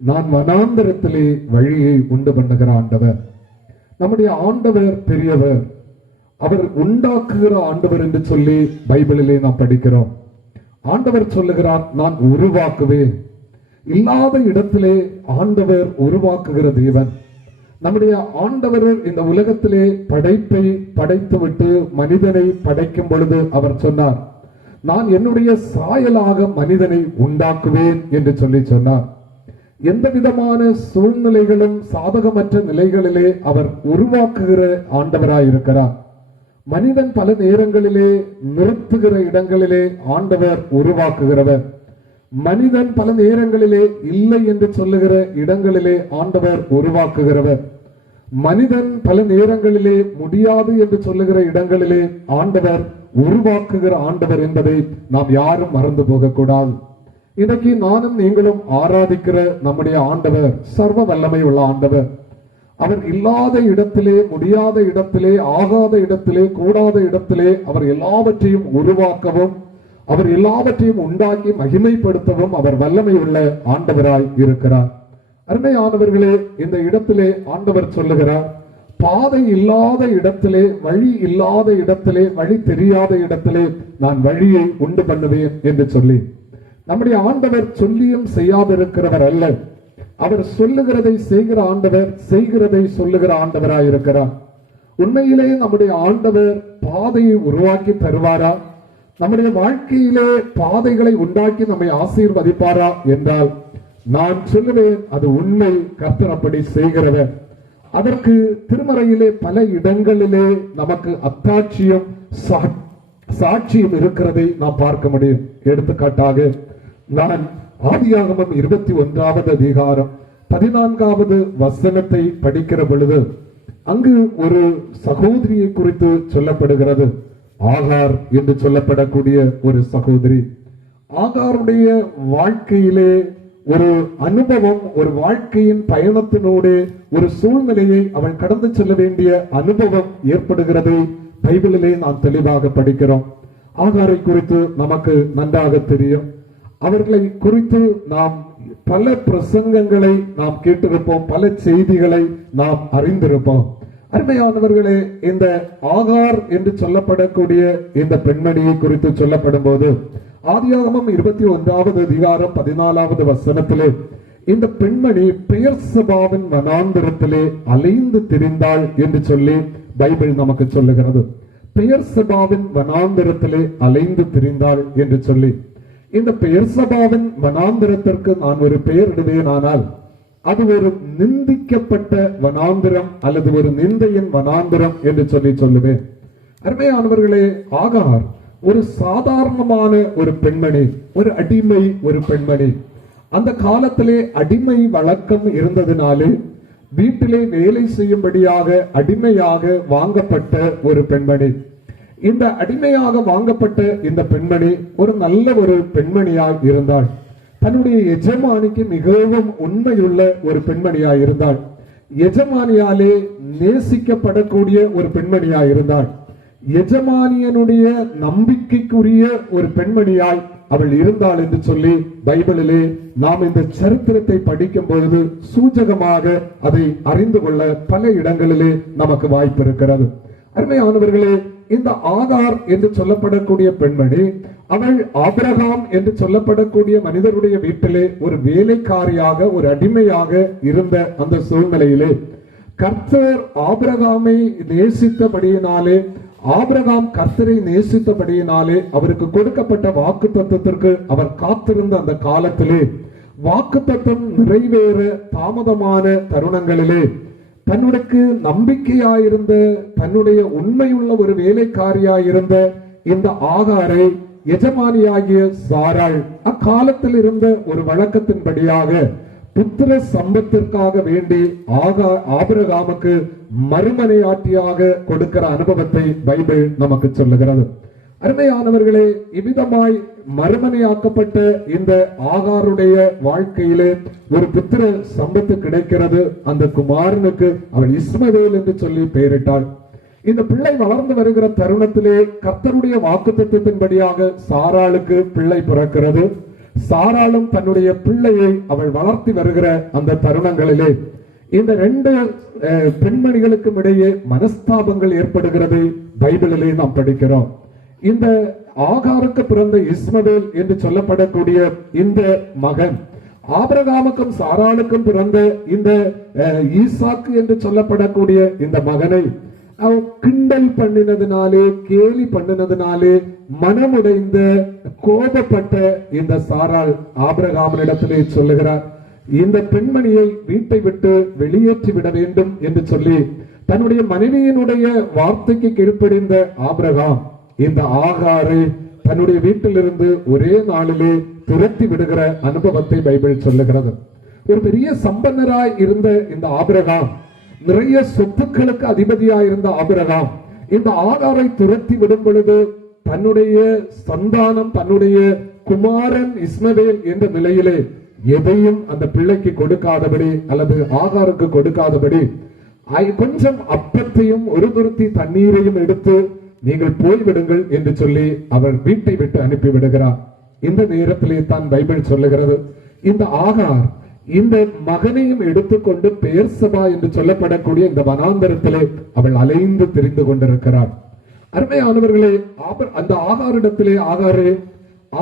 நான் வனாந்தரத்திலே வழியை உண்டு பண்ணுகிற ஆண்டவர். நம்முடைய ஆண்டவர் பெரியவர், அவர் உண்டாக்குகிற ஆண்டவர் என்று சொல்லி பைபிளிலே நாம் படிக்கிறோம். ஆண்டவர் சொல்லுகிறார், நான் உருவாக்குவேன். இல்லாத இடத்திலே ஆண்டவர் உருவாக்குகிற தேவன். நம்முடைய ஆண்டவர் இந்த உலகத்திலே படைப்பை படைத்துவிட்டு மனிதனை படைக்கும் பொழுது அவர் சொன்னார், நான் என்னுடைய சாயலாக மனிதனை உண்டாக்குவேன் என்று சொல்லி சொன்னார். எந்த விதமான சூழ்நிலைகளும் சாதகமற்ற நிலைகளிலே அவர் உருவாக்குகிற ஆண்டவராயிருக்கிறார். மனிதன் பல நேரங்களிலே நிறுத்துகிற இடங்களிலே ஆண்டவர் உருவாக்குகிறவர். மனிதன் பல நேரங்களிலே இல்லை என்று சொல்லுகிற இடங்களிலே ஆண்டவர் உருவாக்குகிறவர். மனிதன் பல நேரங்களிலே முடியாது என்று சொல்லுகிற இடங்களிலே ஆண்டவர் உருவாக்குகிற ஆண்டவர் என்பதை நாம் யாரும் மறந்து போகக்கூடாது. இன்றைக்கு நானும் நீங்களும் ஆராதிக்கிற நம்முடைய ஆண்டவர் சர்வ வல்லமை உள்ள ஆண்டவர். அவர் இல்லாத இடத்திலே, முடியாத இடத்திலே, ஆகாத இடத்திலே, கூடாத இடத்திலே அவர் எல்லாவற்றையும் உருவாக்கவும், அவர் எல்லாவற்றையும் உண்டாக்கி மகிமைப்படுத்தவும் அவர் வல்லமை உள்ள ஆண்டவராய் இருக்கிறார். அருமையானவர்களே, இந்த இடத்திலே ஆண்டவர் சொல்லுகிறார், பாதை இல்லாத இடத்திலே, வழி இல்லாத இடத்திலே, வழி தெரியாத இடத்திலே நான் வழியை உண்டு பண்ணுவேன் என்று சொல்லி. நம்முடைய ஆண்டவர் சொல்லியும் செய்யாதிருக்கிறவர் அல்ல. அவர் சொல்லுகிறதை செய்கிற ஆண்டவர், செய்கிறதை சொல்லுகிற ஆண்டவராயிருக்கிறார். உண்மையிலே நம்முடைய ஆண்டவர் பாதையை உருவாக்கி தருவாரா? நம்முடைய வாழ்க்கையிலே பாதைகளை உண்டாக்கி நம்மை ஆசீர்வதிப்பாரா என்றால் நான் சொல்லுவேன், அது உண்மை. கர்த்தர் அப்படி செய்கிறவர். அதற்கு திருமறையிலே பல இடங்களிலே நமக்கு அத்தாட்சியும் சாட்சியும் இருக்கிறதை நாம் பார்க்க முடியும். எடுத்துக்காட்டாக நான் ஆதியாகமம் 21வது அதிகாரம் 14வது வசனத்தை படிக்கிற பொழுது அங்கு ஒரு சகோதரியை குறித்து சொல்லப்படுகிறது. ஆகார் என்று சொல்லப்படக்கூடிய ஒரு சகோதரி. ஆகாருடைய வாழ்க்கையிலே ஒரு அனுபவம், ஒரு வாழ்க்கையின் பயணத்தினோடு ஒரு சூழ்நிலையை அவன் கடந்து செல்ல வேண்டிய அனுபவம் ஏற்படுகிறது. பைபிளிலே நாம் தெளிவாக படிக்கிறோம். ஆகாரை குறித்து நமக்கு நன்றாக தெரியும். அவர்களை குறித்து நாம் பல பிரசங்கங்களை நாம் கேட்டிருப்போம், பல செய்திகளை நாம் அறிந்திருப்போம். அருமையானவர்களே, இந்த ஆகார் என்று சொல்லப்படக்கூடிய இந்த பெண்மணியை குறித்து சொல்லப்படும் போது ஆதியாகமம் 21வது அதிகாரம் 14வது வசனத்திலே இந்த பெண்மணி பெயர்சபாவின் வனாந்தரத்திலே அலைந்து திரிந்தாள் என்று சொல்லி பைபிள் நமக்கு சொல்லுகிறது. பெயர்சபாவின் வனாந்தரத்திலே அலைந்து திரிந்தாள் என்று சொல்லி, இந்த பெயர்சபாவின் வனாந்தரத்திற்கு நான் ஒரு பெயர் இடுவேனானால் அது ஒரு நிந்திக்கப்பட்ட வனாந்திரம் அல்லது ஒரு நிந்தையின் வனாந்திரம் என்று சொல்லி சொல்லுவேன். அருமையானவர்களே, ஆகார் ஒரு சாதாரணமான ஒரு பெண்மணி, ஒரு அடிமை, ஒரு பெண்மணி. அந்த காலத்திலே அடிமை வழக்கம் இருந்ததினாலே வீட்டிலே வேலை செய்யும்படியாக அடிமையாக வாங்கப்பட்ட ஒரு பெண்மணி. இந்த அடிமையாக வாங்கப்பட்ட இந்த பெண்மணி ஒரு நல்ல ஒரு பெண்மணியாய் இருந்தாள். தன்னுடைய எஜமானிக்கு மிகவும் உண்மையுள்ள ஒரு பெண்மணியாய் இருந்தாள். எஜமானியாலே நேசிக்கப்படக்கூடிய ஒரு பெண்மணியாய் இருந்தாள். எஜமானியனுடைய நம்பிக்கைக்குரிய ஒரு பெண்மணியாய் அவள் இருந்தாள் என்று சொல்லி பைபிளிலே நாம் இந்த சரித்திரத்தை படிக்கும் பொழுது சூச்சகமாக அதை அறிந்து கொள்ள பல இடங்களிலே நமக்கு வாய்ப்பு இருக்கிறது. அருமையானவர்களே, இந்த ஆகார் என்று சொல்லப்படக்கூடிய பெண்மணி அவள் ஆபிரகாம் என்று சொல்லப்படக்கூடிய மனிதருடைய வீட்டிலே ஒரு வேலைக்காரியாக, ஒரு அடிமையாக இருந்த அந்த சூழ்நிலையிலே கர்த்தர் ஆபிரகாமை நேசித்தபடியினாலே, ஆபிரகாம் கர்த்தரை நேசித்தபடியினாலே அவருக்கு கொடுக்கப்பட்ட வாக்குத்தத்தத்திற்கு அவர் காத்திருந்த அந்த காலத்திலே வாக்குத்தத்தம் நிறைவேற தாமதமான தருணங்களிலே தன்னுடைய நம்பிக்கையாயிருந்த, தன்னுடைய உண்மையுள்ள ஒரு வேலைக்காரியாயிருந்த இந்த ஆகாரை எஜமானியாகிய சாராள் அக்காலத்தில் இருந்த ஒரு வழக்கத்தின்படியாக புத்திர சம்பத்திற்காக வேண்டி ஆபிரகாமுக்கு மறுமனையாட்டியாக கொடுக்கிற அனுபவத்தை பைபிள் நமக்கு சொல்லுகிறது. அருமையானவர்களே, இவ்விதமாய் மறுமனையாக்கப்பட்ட இந்த ஆகாருடைய வாழ்க்கையிலே ஒரு புத்திர சம்பத்து கிடைக்கிறது. அந்த குமாரனுக்கு அவள் இஸ்மவேல் என்று சொல்லி பெயரிட்டாள். இந்த பிள்ளை வளர்ந்து வருகிற தருணத்திலே கர்த்தருடைய வாக்குத்தத்தத்தின்படியாக சாராளுக்கு பிள்ளை பிறக்கிறது. சாராளும் தன்னுடைய பிள்ளையை அவள் வளர்த்தி வருகிற அந்த தருணங்களிலே இந்த ரெண்டு பெண்மணிகளுக்கும் இடையே மனஸ்தாபங்கள் ஏற்படுகிறது. பைபிளிலே நாம் படிக்கிறோம். இந்த ஆகாருக்கு பிறந்த இஸ்மவேல் என்று சொல்லப்படக்கூடிய இந்த மகன் ஆபிரகாமுக்கும் சாராளுக்கும் பிறந்த இந்த ஈசாக்கு என்று சொல்லப்படக்கூடிய இந்த மகனை கிண்டல் பண்ணினதுனாலே, கேலி பண்ணினதுனாலே மனமுடைந்த கோபப்பட்ட இந்த சாராள் ஆபிரகாமினிடத்திலே சொல்லுகிறார், இந்த பெண்மணியை வீட்டை விட்டு வெளியேற்றி விட வேண்டும் என்று சொல்லி தன்னுடைய மனைவியினுடைய வார்த்தைக்கு கீழ்ப்படிந்த ஆபிரகாம் இந்த ஆகாரை தன்னுடைய வீட்டிலிருந்து ஒரே நாளிலே துரத்தி விடுகிற அனுபவத்தை பைபிள் சொல்லுகிறது. ஒரு பெரிய சம்பன்னராய் இருந்த இந்த ஆபிரகாம், நிறைய சொத்துக்களுக்கு அதிபதியாயிருந்த ஆபிரகாம் இந்த ஆகாரை துரத்தி விடும் பொழுது தன்னுடைய சந்தானம், தன்னுடைய குமாரன் இஸ்மவேல் என்ற நிலையிலே எதையும் அந்த பிள்ளைக்கு கொடுக்காதபடி அல்லது ஆகாருக்கு கொடுக்காதபடி கொஞ்சம் அப்பத்தையும் ஒரு துருத்தி தண்ணீரையும் எடுத்து நீங்கள் போய்விடுங்கள் என்று சொல்லி அவர் வீட்டை விட்டு அனுப்பி விடுகிறார். இந்த நேரத்திலே தான் பைபிள் சொல்லுகிறது, இந்த ஆகார் இந்த மகனையும் எடுத்துக்கொண்டு பெயர்சபா என்று சொல்லப்படக்கூடிய இந்த வனாந்தரத்திலே அவள் அலைந்து திரிந்து கொண்டிருக்கிறார். அருமையானவர்களே, அந்த ஆகாரிடத்திலே ஆகாரே,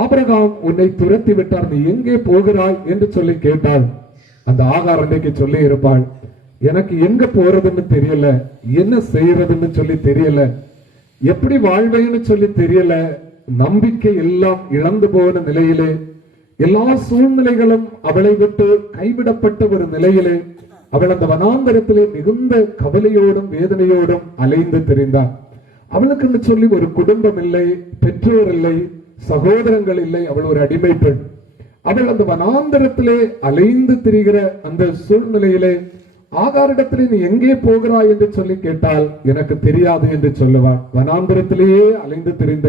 ஆபிரகாம் உன்னை துரத்தி விட்டார், நீ எங்கே போகிறாய் என்று சொல்லி கேட்டாள். அந்த ஆகார் அன்றைக்கு சொல்லி இருப்பாள், எனக்கு எங்க போறதுன்னு தெரியல, என்ன செய்யறதுன்னு சொல்லி தெரியல, எப்படி வாழ்வேன்னு சொல்லி தெரியல, நம்பிக்கை எல்லாம் இழந்து போன நிலையிலே, எல்லா சூழ்நிலைகளும் அவளை விட்டு கைவிடப்பட்ட ஒரு நிலையிலே அவள் அந்த வனாந்தரத்திலே மிகுந்த கவலையோடும் வேதனையோடும் அலைந்து திரிந்தாள். அவளுக்கு சொல்லி ஒரு குடும்பம் இல்லை, பெற்றோர் இல்லை, சகோதரங்கள் இல்லை. அவள் ஒரு அடிமை பெண். அவள் அந்த வனாந்தரத்திலே அலைந்து திரிகிற அந்த சூழ்நிலையிலே ஆகாரிடத்திலே நீ எங்கே போகிறாய் என்று சொல்லி கேட்டால் எனக்கு தெரியாது என்று சொல்லுவாள். வனாந்தரத்திலேயே அலைந்து திரிந்த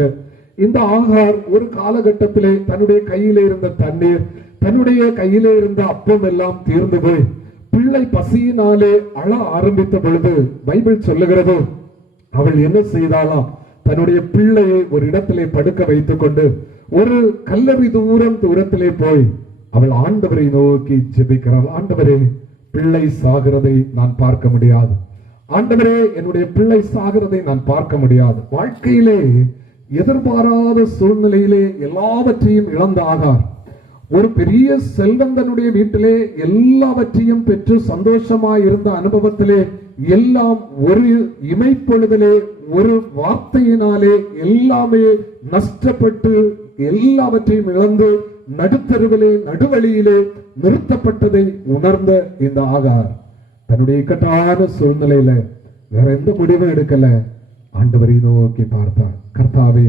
இந்த ஆகார் ஒரு காலகட்டத்திலே தன்னுடைய கையிலே இருந்த தண்ணீர், தன்னுடைய கையிலே இருந்த அப்பம் எல்லாம் தீர்ந்து போய் பிள்ளை பசியினாலே அழ ஆரம்பித்த பொழுது பைபிள் சொல்லுகிறது, அவள் என்ன செய்தாலாம், தன்னுடைய பிள்ளையை ஒரு இடத்திலே படுக்க வைத்துக் கொண்டு ஒரு கல்லறை தூரத்திலே போய் அவள் ஆண்டவரை நோக்கி ஜெபிக்கிறாள். ஆண்டவரே, பிள்ளை சாகிறதை நான் பார்க்க முடியாது. ஆண்டவரே, என்னுடைய பிள்ளை சாகிறதை நான் பார்க்க முடியாது. வாழ்க்கையிலே எதிர்பாராத சூழ்நிலையிலே எல்லாவற்றையும் இழந்த ஆகார் ஒரு பெரிய செல்வந்தனுடைய வீட்டிலே எல்லாவற்றையும் பெற்று சந்தோஷமாய் இருந்த அனுபவத்திலே எல்லாம் ஒரு இமைப்பொழுதிலே ஒரு வார்த்தையினாலே எல்லாமே நஷ்டப்பட்டு எல்லாவற்றையும் இழந்து நடுத்தருவிலே நடுவழியிலே நிறுத்தப்பட்டதை உணர்ந்த இந்த ஆகார் தன்னுடைய இக்கட்டான சூழ்நிலையில வேற எந்த முடிவும் எடுக்கல, ஆண்டவரை நோக்கி பார்த்தார். கர்த்தாவே,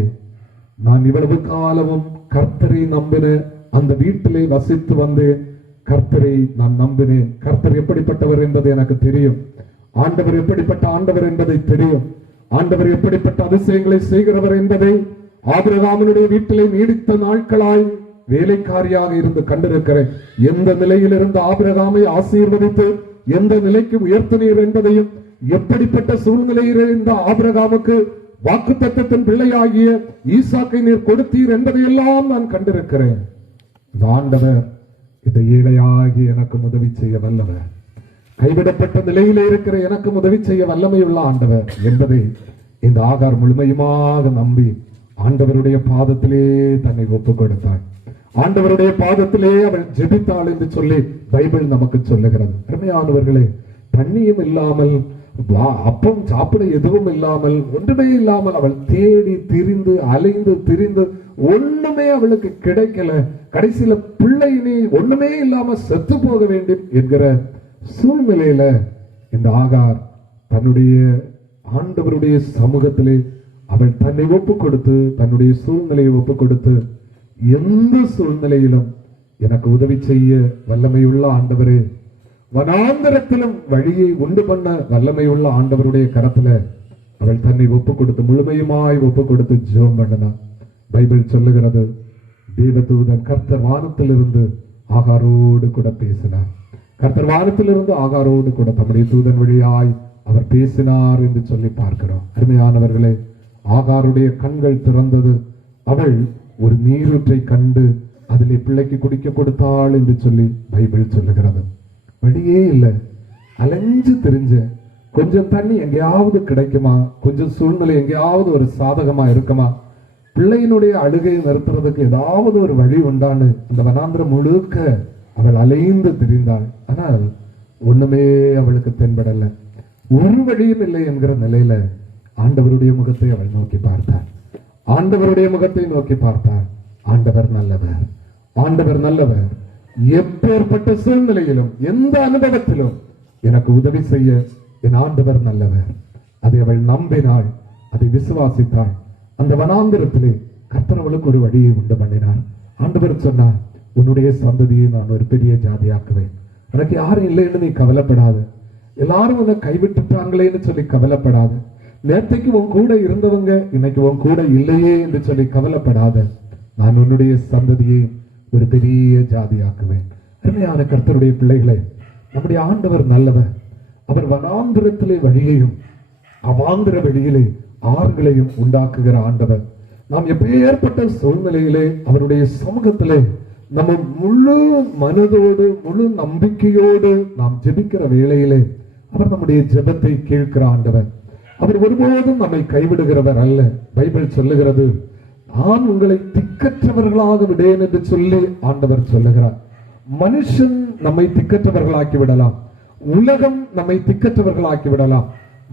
நான் இவ்வளவு காலமும் கர்த்தரை நம்பின அந்த வீட்டிலே வசித்து வந்து கர்த்தரை நான் நம்பினேன். கர்த்தர் எப்படிப்பட்டவர் என்பது எனக்கு தெரியும். ஆண்டவர் எப்படிப்பட்ட ஆண்டவர் என்பதை தெரியும். ஆண்டவர் எப்படிப்பட்ட அதிசயங்களை செய்கிறவர் என்பதை ஆபிரகாமினுடைய வீட்டிலே நீடித்த நாட்களாய் வேலைக்காரியாக இருந்து கண்டிருக்கிறேன். எந்த நிலையில் இருந்து ஆபிரகாமை ஆசீர்வதித்து எந்த நிலைக்கு உயர்த்தினீர் என்பதையும், எப்படிப்பட்ட சூழ்நிலையில் இருந்த ஆபிரகாமுக்கு வாக்குத்தத்தத்தின் பிள்ளையாகிய ஈசாக்கை நீர் கொடுத்தீர் என்பதையெல்லாம் நான் கண்டிருக்கிறேன். இந்த ஆண்டவர் இந்த ஏழையாகி எனக்கு உதவி செய்ய வல்லவர், கைவிடப்பட்ட நிலையிலே இருக்கிற எனக்கு உதவி செய்ய வல்லமையுள்ள ஆண்டவர் என்பதை இந்த ஆகார் முழுமையுமாக நம்பி ஆண்டவருடைய பாதத்திலே தன்னை ஒப்புக் கொடுத்தாள். ஆண்டவருடைய பாதத்திலே அவள் ஜெபித்தாள் என்று சொல்லி பைபிள் நமக்கு சொல்லுகிறது. அருமையானவர்களே, தண்ணியும் இல்லாமல் அப்பம் சாப்பிட எதுவும் இல்லாமல் ஒன்றுமே இல்லாமல் அவள் தேடி திரிந்து அலைந்து திரிந்து ஒண்ணுமே அவளுக்கு கிடைக்கல. கடைசியில பிள்ளை நீ ஒண்ணுமே இல்லாம செத்து போக வேண்டும் என்கிற சூழ்நிலையில இந்த ஆகார் தன்னுடைய ஆண்டவருடைய சமூகத்திலே அவள் தன்னை ஒப்பு கொடுத்து தன்னுடைய சூழ்நிலையை ஒப்பு கொடுத்து, எந்த சூழ்நிலையிலும் எனக்கு உதவி செய்ய வல்லமையுள்ள ஆண்டவரே, வனாந்தரத்திலும் வழியை உண்டு பண்ண வல்லமையுள்ள ஆண்டவருடைய கரத்துல அவள் தன்னை ஒப்பு கொடுத்து முழுமையுமாய் ஒப்பு கொடுத்து ஜெபம் பண்ணினார். பைபிள் சொல்லுகிறது, தேவதூதன் கர்த்தர் வானத்திலிருந்து ஆகாரோடு கூட பேசினார். கர்த்தர் வானத்திலிருந்து ஆகாரோடு கூட தம்முடைய தூதன் வழியாய் அவர் பேசினார் என்று சொல்லி பார்க்கிறோம். அருமையானவர்களே, ஆகாருடைய கண்கள் திறந்தது. அவள் ஒரு நீரூற்றை கண்டு அதிலே பிள்ளைக்கு குடிக்க கொடுத்தாள் என்று சொல்லி பைபிள் சொல்லுகிறது. வழியே இல்லை, அலைஞ்சு தெரிஞ்ச கொஞ்சம் தண்ணி எங்கேயாவது கிடைக்குமா, கொஞ்சம் சூழ்நிலை எங்கேயாவது ஒரு சாதகமா இருக்குமா, பிள்ளையினுடைய அழுகையை நிறுத்துறதுக்கு ஏதாவது ஒரு வழி உண்டான்னு அந்த வனாந்திரம் முழுக்க அவள் அலைந்து திரிந்தாள். ஆனால் ஒண்ணுமே அவளுக்கு தென்படல. ஒரு வழியும் இல்லை என்கிற நிலையில ஆண்டவருடைய முகத்தை அவள் நோக்கி பார்த்தாள். ஆண்டவருடைய முகத்தை நோக்கி பார்த்தாள். ஆண்டவர் நல்லவர், ஆண்டவர் நல்லவர். எப்பேற்பட்ட சூழ்நிலையிலும் எந்த அனுபவத்திலும் எனக்கு உதவி செய்ய என் ஆண்டவர் நல்லவர். அதை அவள் நம்பினாள், அதை விசுவாசித்தாள். அந்த வனாந்திரத்திலே கர்த்தர் அவளுக்கு ஒரு வழியை உண்டு பண்ணினார். ஆண்டவர் சொன்னார், உன்னுடைய சந்ததியை நான் ஒரு பெரிய ஜாதியாக்குவேன். உனக்கு யாரும் இல்லைன்னு நீ கவலைப்படாது, எல்லாரும் உன்னை கைவிட்டுட்டாங்களேன்னு சொல்லி கவலைப்படாது, நேற்றைக்கு உன் கூட இருந்தவங்க இன்னைக்கு உன் கூட இல்லையே என்று சொல்லி கவலைப்படாத, நான் உன்னுடைய சந்ததியை ஒரு பெரிய ஜாதியாக்குவேன். அருமையான கர்த்தருடைய பிள்ளைகளே, நம்முடைய ஆண்டவர் நல்லவர். அவர் வனாந்திரத்திலே வழியையும் அவாந்திர வெளியிலே ஆறுகளையும் உண்டாக்குகிற ஆண்டவர். நாம் எப்பேற்பட்ட சூழ்நிலையிலே அவருடைய சமூகத்திலே நம்ம முழு மனதோடு முழு நம்பிக்கையோடு நாம் ஜெபிக்கிற வேளையிலே அவர் நம்முடைய ஜெபத்தை கேட்கிற ஆண்டவர். அவர் ஒருபோதும் நம்மை கைவிடுகிறவர் அல்ல. பைபிள் சொல்லுகிறது, நான் உங்களை திக்கற்றவர்களாக விடேன் என்று சொல்லி ஆண்டவர் சொல்லுகிறார். மனுஷன் நம்மை திக்கற்றவர்களாக்கி விடலாம், உலகம் நம்மை திக்கற்றவர்களாக்கி விடலாம்,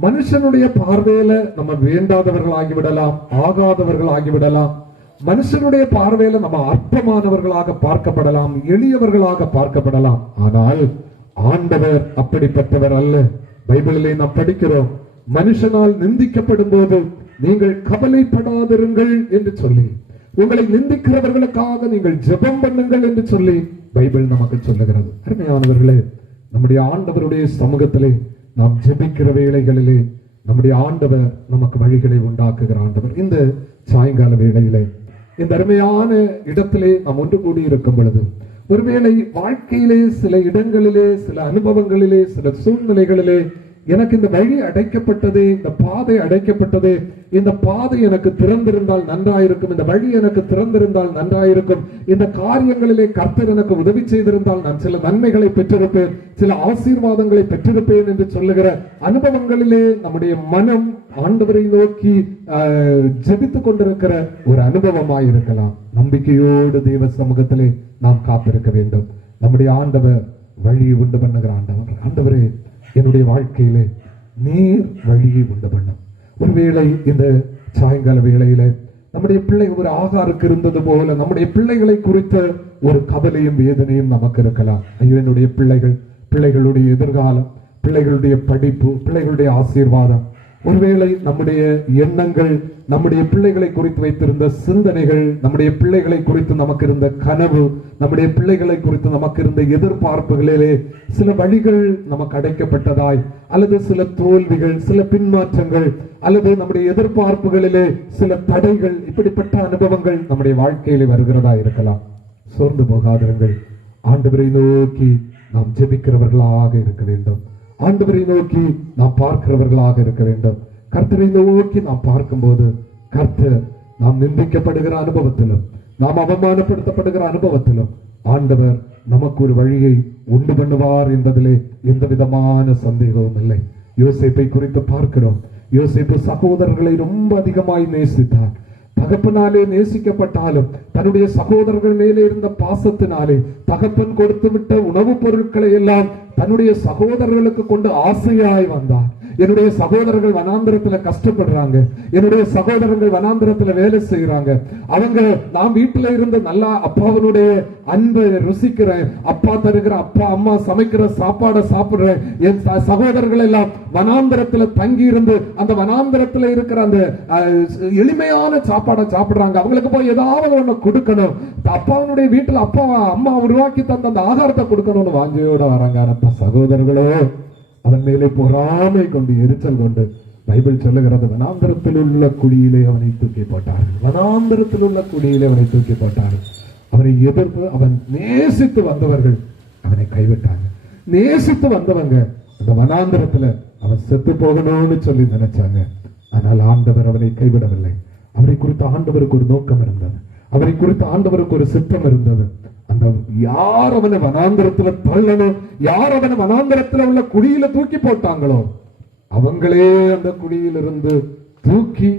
மனுஷனுடைய பார்வையில நம்ம வேண்டாதவர்கள் ஆகிவிடலாம், ஆகாதவர்கள் ஆகிவிடலாம், மனுஷனுடைய பார்வையில நம்ம அற்பமானவர்களாக பார்க்கப்படலாம், எளியவர்களாக பார்க்கப்படலாம். ஆனால் ஆண்டவர் அப்படிப்பட்டவர் அல்ல. பைபிளிலே நாம் படிக்கிறோம், மனுஷனால் நிந்திக்கப்படும் போது நீங்கள் கவலைப்படாதிருங்கள் என்று சொல்லி, உங்களை நிந்திக்கிறவர்களுக்காக நீங்கள் ஜெபம் பண்ணுங்கள் என்று சொல்லி பைபிள் நமக்கு சொல்லுகிறது. அருமையானவர்களே, நம்முடைய ஆண்டவருடைய சமூகத்திலே நாம் ஜெபிக்கிற வேளைகளிலே நம்முடைய ஆண்டவர் நமக்கு வழிகளை உண்டாக்குகிற ஆண்டவர். இந்த சாயங்கால வேளையிலே இந்த அருமையான இடத்திலே நாம் ஒன்று கூடி இருக்கும் பொழுது, ஒருவேளை வாழ்க்கையிலே சில இடங்களிலே சில அனுபவங்களிலே சில சூழ்நிலைகளிலே எனக்கு இந்த வழி அடைக்கப்பட்டது, இந்த பாதை அடைக்கப்பட்டது, இந்த பாதை எனக்கு திறந்திருந்தால் நன்றாயிருக்கும், இந்த வழி எனக்கு திறந்திருந்தால் நன்றாயிருக்கும், இந்த காரியங்களிலே கர்த்தர் எனக்கு உதவி செய்திருந்தால் நான் சில நன்மைகளை பெற்றிருப்பேன், சில ஆசீர்வாதங்களை பெற்றிருப்பேன் என்று சொல்லுகிற அனுபவங்களிலே நம்முடைய மனம் ஆண்டவரை நோக்கி ஜெபித்துக் கொண்டிருக்கிற ஒரு அனுபவமாய் இருக்கலாம். நம்பிக்கையோடு தேவ சமூகத்திலே நாம் காத்திருக்க வேண்டும். நம்முடைய ஆண்டவர் வழியை உண்டு பண்ணுகிற ஆண்டவர். ஆண்டவரே, என்னுடைய வாழ்க்கையிலே நீர் வழியை உண்டு பண்ணும். ஒருவேளை இந்த சாயங்கால வேளையில நம்முடைய பிள்ளை ஒரு ஆகாருக்கு இருந்தது போல நம்முடைய பிள்ளைகளை குறித்த ஒரு கவலையும் வேதனையும் நமக்கு இருக்கலாம். ஐயோ, என்னுடைய பிள்ளைகள், பிள்ளைகளுடைய எதிர்காலம், பிள்ளைகளுடைய படிப்பு, பிள்ளைகளுடைய ஆசீர்வாதம், ஒருவேளை நம்முடைய எண்ணங்கள், நம்முடைய பிள்ளைகளை குறித்து வைத்திருந்த சிந்தனைகள், நம்முடைய பிள்ளைகளை குறித்து நமக்கு இருந்த கனவு, நம்முடைய பிள்ளைகளை குறித்து நமக்கு இருந்த எதிர்பார்ப்புகளிலே சில வழிகள் நமக்கு அடைக்கப்பட்டதாய், அல்லது சில தோல்விகள், சில பின்மாற்றங்கள், அல்லது நம்முடைய எதிர்பார்ப்புகளிலே சில தடைகள், இப்படிப்பட்ட அனுபவங்கள் நம்முடைய வாழ்க்கையிலே வருகிறதா இருக்கலாம். சோர்ந்து போகாதிருங்கள். ஆண்டவரை நோக்கி நாம் ஜெபிக்கிறவர்களாக இருக்க வேண்டும். ஆண்டவரை நோக்கி நாம் பார்க்கிறவர்களாக இருக்க வேண்டும். கர்த்தரை நோக்கி நாம் பார்க்கும்போது கர்த்தர் நாம் நிந்திக்கப்படுகிற அனுபவத்திலும், நாம் அவமானப்படுத்தப்படுகிற அனுபவத்திலும் ஆண்டவர் நமக்கு ஒரு வழியை உண்டு பண்ணுவார் என்பதிலே எந்த விதமான சந்தேகமும் இல்லை. யோசேப்பை குறித்து பார்க்கிறோம். யோசேப்பு சகோதரர்களை ரொம்ப அதிகமாய் நேசித்தார். தகப்பனாலே நேசிக்கப்பட்டாலும் தன்னுடைய சகோதரர்கள் மேலே இருந்த பாசத்தினாலே தகப்பன் கொடுத்து விட்ட உணவுப் பொருட்களை எல்லாம் தன்னுடைய சகோதரர்களுக்கு கொண்டு ஆசையாய் வந்தார். என்னுடைய சகோதரர்கள் வனாந்திரத்துல கஷ்டப்படுறாங்க, என்னுடைய சகோதரர்கள் வனாந்திரத்துல வேலை செய்யறாங்க, அவங்க நான் வீட்டுல இருந்து நல்லா அப்பாவனுடைய அன்பை ருசிக்கிறேன், அப்பா தருகிற, அப்பா அம்மா சமைக்கிற சாப்பாடை சாப்பிடுறேன், என் சகோதரர்கள் எல்லாம் வனாந்திரத்துல தங்கி இருந்து அந்த வனாந்திரத்துல இருக்கிற அந்த எளிமையான சாப்பாடை சாப்பிடுறாங்க, அவங்களுக்கு போய் ஏதாவது ஒண்ணு கொடுக்கணும், அப்பாவனுடைய வீட்டுல அப்பா அம்மா உருவாக்கி தந்த அந்த ஆகாரத்தை கொடுக்கணும்னு வாஞ்சியோட வராங்க. சகோதரர்களோ அதன் மேலே பொறாமை கொண்டு, எரிச்சல் கொண்டு, பைபிள் சொல்லுகிறது, வனாந்திரத்தில் உள்ள குழியிலே அவனை தூக்கி போட்டார்கள். வனாந்திரத்தில் உள்ள குழியிலே அவனை தூக்கி போட்டார்கள். அவனை எதிர்த்து அவன் நேசித்து வந்தவர்கள் அவனை கைவிட்டாங்க. நேசித்து வந்தவங்க அந்த வனாந்திரத்துல அவன் செத்து போகணும்னு சொல்லி நினைச்சாங்க. ஆனால் ஆண்டவர் அவனை கைவிடவில்லை. அவரை குறித்து ஆண்டவருக்கு ஒரு நோக்கம் இருந்தது. அவரை குறித்து ஆண்டவருக்கு ஒரு சித்தம் இருந்தது. அந்த யார் அவனை வனாந்திரத்துல தள்ளணும், யார் அவனை வனாந்திரத்துல உள்ள குழியில தூக்கி போட்டாங்களோ அவங்களே அந்த குழியிலிருந்து தூக்கி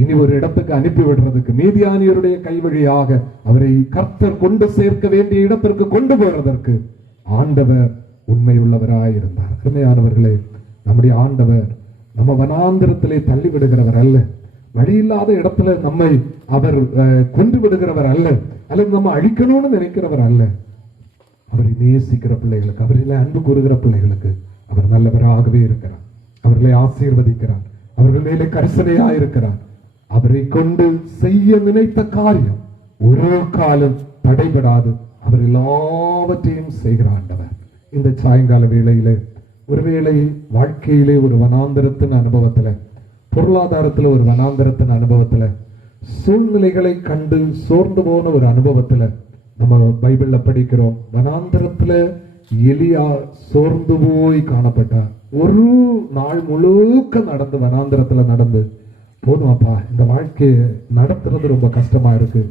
இனி ஒரு இடத்துக்கு அனுப்பி விடுறதுக்கு, மீதியானியருடைய கைவழியாக அவரை கர்த்தர் கொண்டு சேர்க்க வேண்டிய இடத்திற்கு கொண்டு போறதற்கு ஆண்டவர் உண்மை உள்ளவராய் இருந்தார். அருமையானவர்களே, நம்முடைய ஆண்டவர் நம்ம வனாந்திரத்திலே தள்ளி விடுகிறவர் அல்ல. வழியில்லாத இடத்துல நம்மை அவர் கொண்டு விடுகிறவர் அல்ல, அல்லது நம்ம அழிக்கணும்னு நினைக்கிறவர் அல்ல. அவரை நேசிக்கிற பிள்ளைகளுக்கு, அவரில் அன்பு கூறுகிற பிள்ளைகளுக்கு அவர் நல்லவராகவே இருக்கிறார். அவர்களை ஆசீர்வதிக்கிறார். அவர்கள் மேலே கரிசனையா இருக்கிறார். அவரை கொண்டு செய்ய நினைத்த காரியம் ஒரு காலம் தடைபடாது. அவர் எல்லாவற்றையும் செய்கிற ஆண்டவர். இந்த சாயங்கால வேளையிலே ஒருவேளை வாழ்க்கையிலே ஒரு வனாந்திரத்தின் அனுபவத்துல, பொருளாதாரத்துல ஒரு வனாந்திரத்தின் அனுபவத்துல, சூழ்நிலைகளை கண்டு சோர்ந்து போன ஒரு அனுபவத்துல நம்ம பைபிள்ல படிக்கிறோம். வனாந்திரத்துல எலியா சோர்ந்து போய் காணப்பட்டார். ஒரு நாள் முழுக்க நடந்து, வனாந்திரத்துல நடந்து, போதும் அப்பா, இந்த வாழ்க்கையை நடத்துறது ரொம்ப கஷ்டமா இருக்கு,